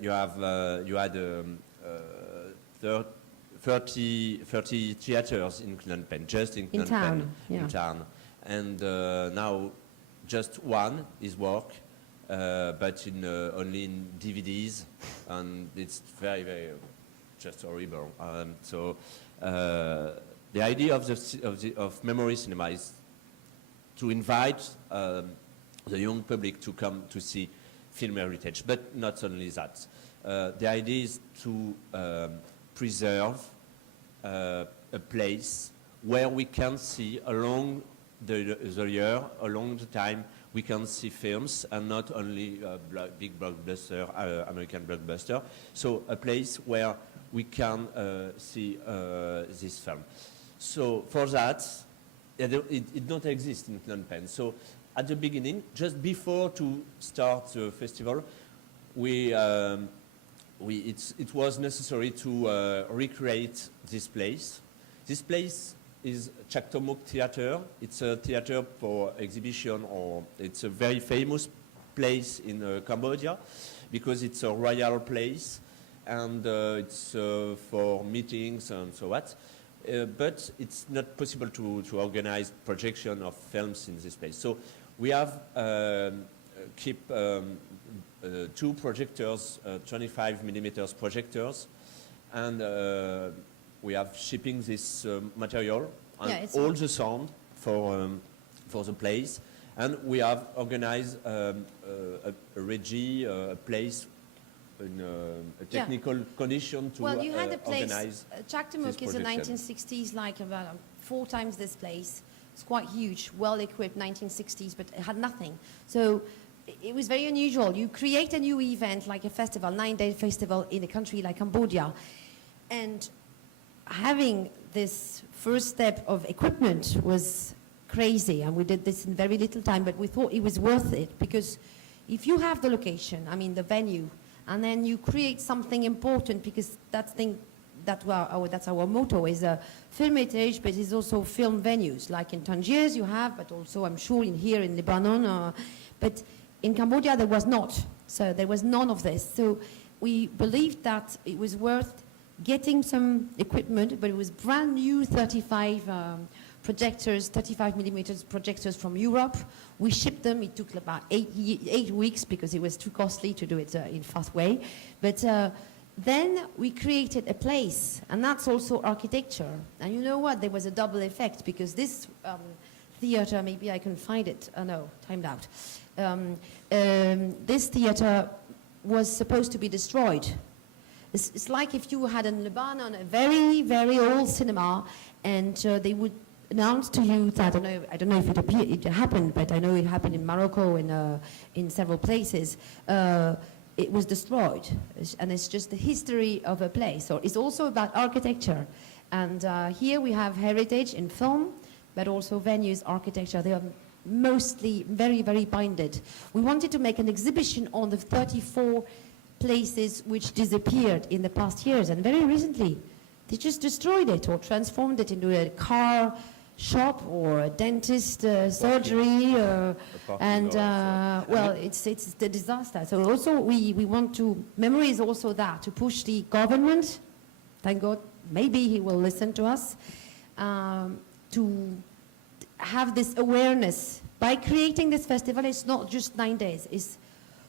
you had 30 theaters in Phnom Penh, just in Phnom Penh, in town. And now just one is work, but only in DVDs, and it's very just horrible. So the idea of memory cinema is to invite the young public to come to see film heritage, but not only that. The idea is to preserve a place where we can see along the year, along the time, we can see films, and not only big blockbuster, American blockbuster. So a place where we can see this film. So for that, it don't exist in Phnom Penh. So at the beginning, just before to start the festival, it was necessary to recreate this place. This place is Chaktomuk Theater. It's a theater for exhibition, or it's a very famous place in Cambodia because it's a royal place, and it's for meetings and so what. But it's not possible to organize projection of films in this place. So we have keep two projectors, 25mm projectors, and we have shipping this material and all the sound for the place, and we have organized a regie, a place in a technical condition to well, you had a place. Organize Chaktomuk is a 1960s, like about 4 times this place. It's quite huge, well equipped 1960s, but it had nothing. So it was very unusual. You create a new event like a festival, 9-day festival in a country like Cambodia, and having this first step of equipment was crazy, and we did this in very little time, but we thought it was worth it, because if you have the location, I mean the venue, and then you create something important, because that's our motto, is a film heritage, but it's also film venues, like in Tangiers you have, but also I'm sure here in Lebanon, but in Cambodia there was not, so there was none of this. So we believed that it was worth getting some equipment, but it was brand new 35 projectors, 35 millimeters projectors from Europe. We shipped them. It took about 8 weeks because it was too costly to do it in fast way. But then we created a place, and that's also architecture. And you know what? There was a double effect, because this theater, maybe I can find it. Oh no, timed out. This theater was supposed to be destroyed. It's like if you had in Lebanon a very, very old cinema, and they would announce to you that, I don't know if it happened, but I know it happened in Morocco and in several places. It was destroyed, and it's just the history of a place. So it's also about architecture, and here we have heritage in film, but also venues, architecture. They are mostly very, very binded. We wanted to make an exhibition on the 34 places which disappeared in the past years, and very recently they just destroyed it or transformed it into a car shop or a dentist surgery, and well, it's the disaster. So also we want to, memory is also that, to push the government, thank God, maybe he will listen to us, to have this awareness. By creating this festival, it's not just 9 days, it's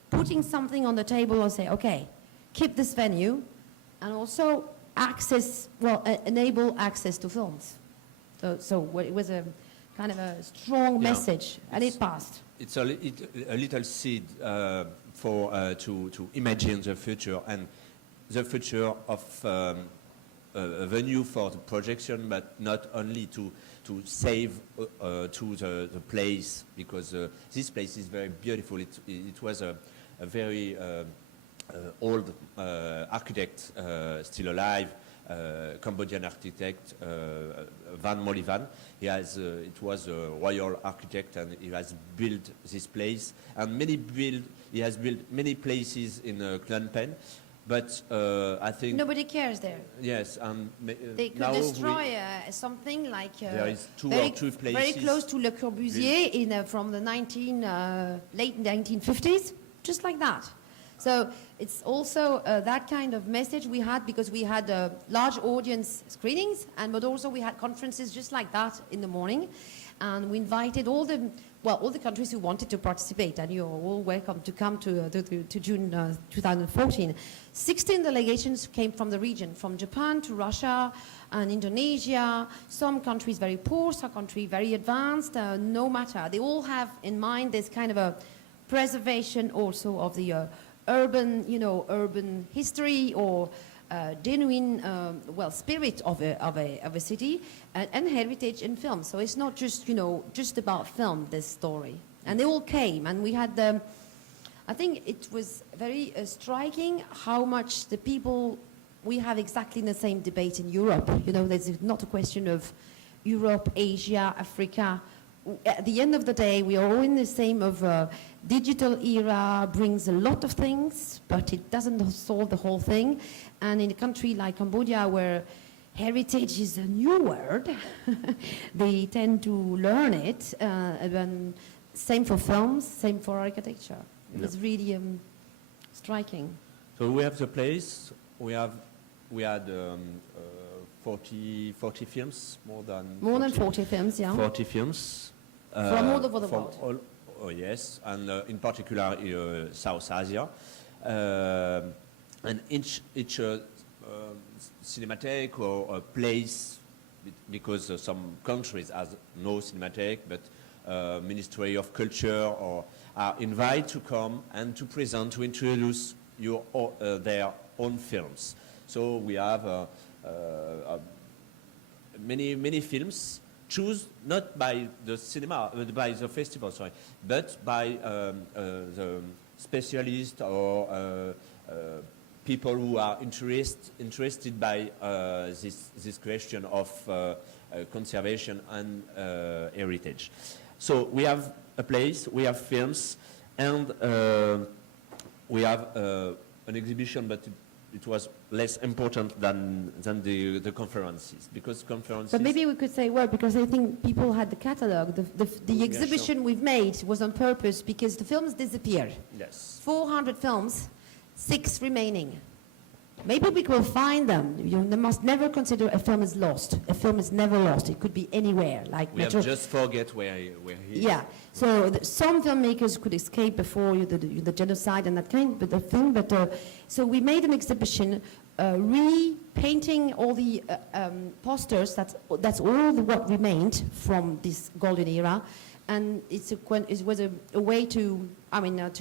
putting something on the table and say, okay, keep this venue, and also access, well, enable access to films. So it was a kind of a strong message, and it passed. It's a little seed to imagine the future, and the future of a venue for the projection, but not only to save to the place, because this place is very beautiful. It was a very old architect still alive, Cambodian architect Van Molivan. It was a royal architect, and he has built this place, and he has built many places in Phnom Penh, but I think nobody cares there. Yes, they could destroy something like there is two places very close to Le Corbusier from the late 1950s, just like that. So it's also that kind of message we had, because we had large audience screenings, but also we had conferences just like that in the morning, and we invited all the countries who wanted to participate, and you're all welcome to come to June 2014. 16 delegations came from the region, from Japan to Russia and Indonesia. Some countries very poor, some countries very advanced, no matter. They all have in mind this kind of a preservation also of the urban history, or genuine spirit of a city, and heritage in film. So it's not just just about film, this story. And they all came, and we had I think it was very striking how much the people, we have exactly the same debate in Europe. There's not a question of Europe, Asia, Africa. At the end of the day, we are all in the same digital era brings a lot of things, but it doesn't solve the whole thing. And in a country like Cambodia, where heritage is a new word, they tend to learn it. And same for films, same for architecture. It was really striking. So we have the place. We had 40 films, more than 40 films, yeah. 40 films. From all over the world. Oh yes, and in particular South Asia. And each cinematheque or place, because some countries has no cinematheque, but Ministry of Culture are invited to come and to present, to introduce their own films. So we have many films choose not by the cinema, by the festival, sorry, but by the specialists or people who are interested by this question of conservation and heritage. So we have a place, we have films, and we have an exhibition, but it was less important than the conferences, because conferences... But maybe we could say, well, because I think people had the catalogue. The exhibition we've made was on purpose because the films disappeared. Yes. 400 films, 6 remaining. Maybe we will find them. You must never consider a film is lost. A film is never lost. It could be anywhere. Like we have just forget where he is. Yeah. So some filmmakers could escape before the genocide and that kind of thing. But so we made an exhibition repainting all the posters. That's all what remained from this golden era. And it was a way to,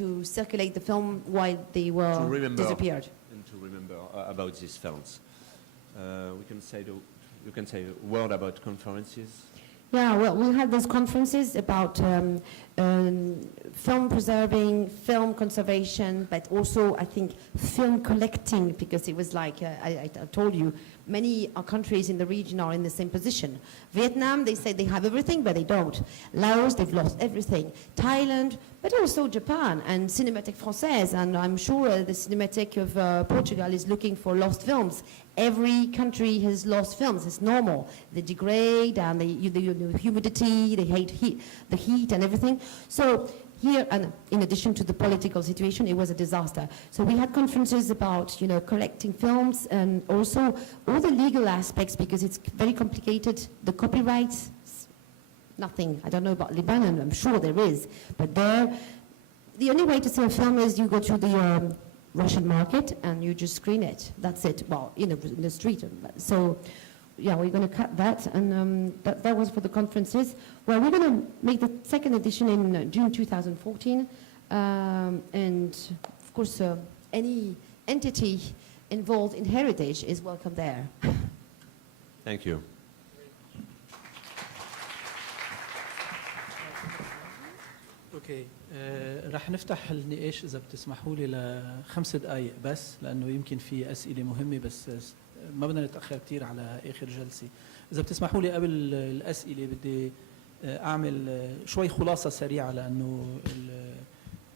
to circulate the film while they were disappeared. Remember about these films. You can say a word about conferences. Yeah, well, we had those conferences about film preserving, film conservation, but also I think film collecting, because it was like I told you, many countries in the region are in the same position. Vietnam, they say they have everything, but they don't. Laos, they've lost everything. Thailand, but also Japan and Cinémathèque Française, and I'm sure the Cinémathèque of Portugal is looking for lost films. Every country has lost films. It's normal. They degrade, and the humidity, they hate the heat and everything. So here, and in addition to the political situation, it was a disaster. So we had conferences about, collecting films, and also all the legal aspects, because it's very complicated. The copyrights, nothing. I don't know about Lebanon. I'm sure there is, but there, the only way to see a film is you go to the Russian market and you just screen it. That's it. Well, in the street. So, yeah, we're going to cut that, and that was for the conferences. Well, we're going to make the second edition in June 2014, and of course, any entity involved in heritage is welcome there. Thank you. اوكي رح نفتح النقاش اذا بتسمحوا لي ل5 دقائق بس، لانه يمكن في اسئله مهمه، بس ما بدنا نتاخر كثير على اخر جلسه. اذا بتسمحوا لي قبل الاسئله بدي اعمل شوي خلاصه سريعه، لانه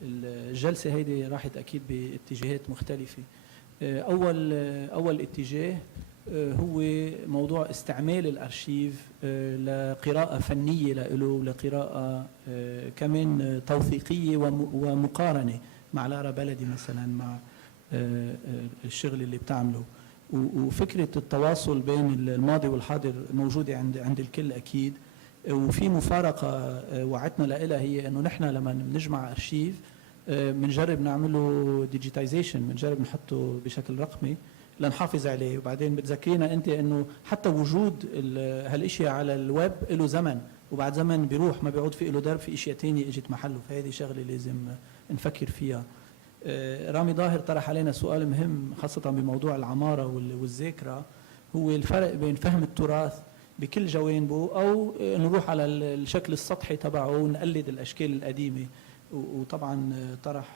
الجلسه هيدي راحت اكيد باتجاهات مختلفه. اول اتجاه هو موضوع استعمال الارشيف لقراءة فنية له، ولقراءة كمان توثيقية ومقارنة مع لارا بلدي مثلا، مع الشغل اللي بتعمله. وفكرة التواصل بين الماضي والحاضر موجودة عند الكل أكيد. وفي مفارقة وعدنا لها، هي إنه نحن لما بنجمع أرشيف بنجرب نعمله ديجيتايزيشن، بنجرب نحطه بشكل رقمي لنحافظ عليه. وبعدين بتذكرينا انت انه حتى وجود هالاشياء على الويب له زمن، وبعد زمن بيروح ما بيعود في له درب، في اشياء ثانيه اجت محله، فهذه شغله لازم نفكر فيها. رامي ظاهر طرح علينا سؤال مهم، خاصه بموضوع العماره والذاكره، هو الفرق بين فهم التراث بكل جوانبه، او نروح على الشكل السطحي تبعه ونقلد الاشكال القديمه. وطبعا طرح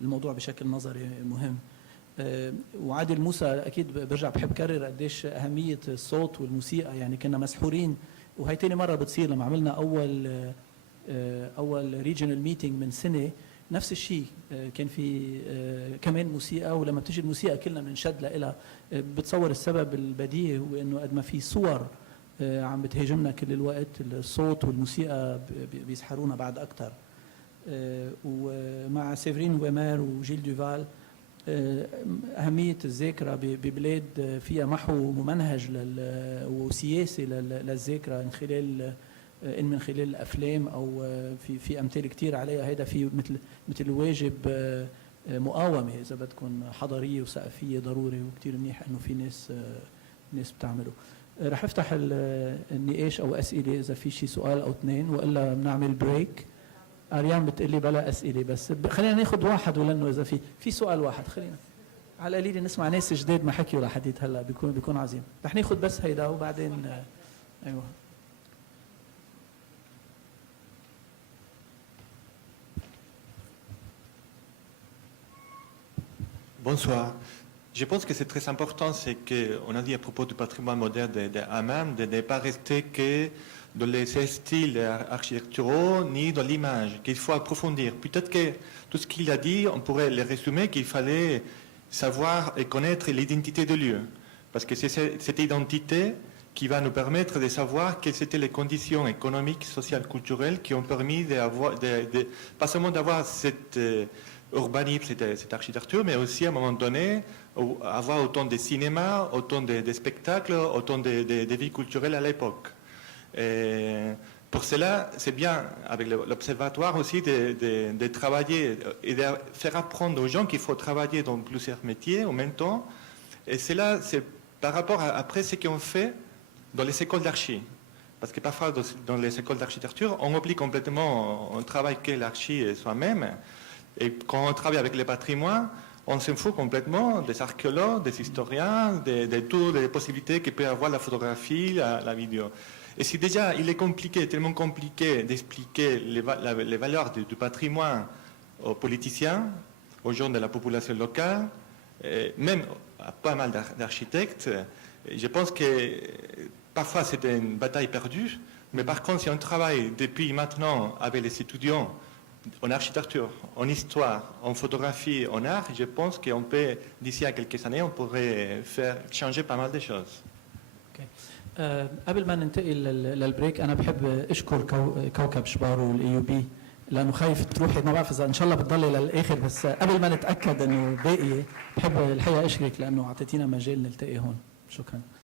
الموضوع بشكل نظري مهم. وعادل موسى اكيد برجع بحب كرر قديش اهميه الصوت والموسيقى، يعني كنا مسحورين. وهي تاني مره بتصير، لما عملنا اول ريجنال ميتينج من سنه نفس الشيء، كان في كمان موسيقى، ولما بتجي الموسيقى كلنا بنشد لها. بتصور السبب البديهي هو انه قد ما في صور عم بتهاجمنا كل الوقت، الصوت والموسيقى بيسحرونا بعد اكثر. ومع سيفرين ويمار وجيل دوفال أهمية الذاكرة ببلاد فيها محو ممنهج وسياسي للذاكرة، من خلال الأفلام أو في أمثال كتير عليها. هيدا في مثل واجب مقاومة إذا بدكم، حضارية وثقافية ضروري، وكتير منيح إنه في ناس بتعمله. رح أفتح النقاش أو أسئلة إذا في شي سؤال أو اثنين، وإلا بنعمل بريك. أريان بتقلي بلا أسئلة، بس خلينا ناخذ واحد، ولأنه إذا في سؤال واحد خلينا على القليل نسمع ناس جداد ما حكيوا لحديت هلا، بيكون عظيم. رح ناخذ بس هيدا وبعدين أيوه. Bonsoir. Je pense que c'est très important, c'est qu'on a dit à propos du patrimoine moderne de Hammam, de ne pas rester que dans les styles architecturaux ni dans l'image, qu'il faut approfondir. Peut-être que tout ce qu'il a dit, on pourrait le résumer qu'il fallait savoir et connaître l'identité de lieu. Parce que c'est cette identité qui va nous permettre de savoir quelles étaient les conditions économiques, sociales, culturelles qui ont permis pas seulement d'avoir cette urbanisme, cette architecture, mais aussi à un moment donné avoir autant de cinéma, autant de spectacles, autant de vie culturelle à l'époque. Pour cela, c'est bien avec l'observatoire aussi de travailler et de faire apprendre aux gens qu'il faut travailler dans plusieurs métiers en même temps. Et cela, c'est par rapport à après ce qu'on fait dans les écoles d'archi. Parce que parfois, dans les écoles d'architecture, on oublie complètement, on travaille que l'archi soi-même. Et quand on travaille avec les patrimoines, on s'en fout complètement des archéologues, des historiens, de toutes les possibilités que peut avoir la photographie, la vidéo. Et si déjà il est compliqué, tellement compliqué d'expliquer les valeurs du patrimoine aux politiciens, aux gens de la population locale, même à pas mal d'architectes, je pense que parfois c'était une bataille perdue, mais par contre si on travaille depuis maintenant avec les étudiants en architecture, en histoire, en photographie, en art, je pense qu'on peut, d'ici à quelques années, on pourrait faire changer pas mal de choses. قبل ما ننتقل للبريك انا بحب اشكر كوكب شبارو والايوبي لانه خايف تروحي ما بعرف اذا ان شاء الله بتضلي للاخر بس قبل ما نتاكد انه باقيه بحب الحقيقه اشكرك لانه اعطيتينا مجال نلتقي هون شكرا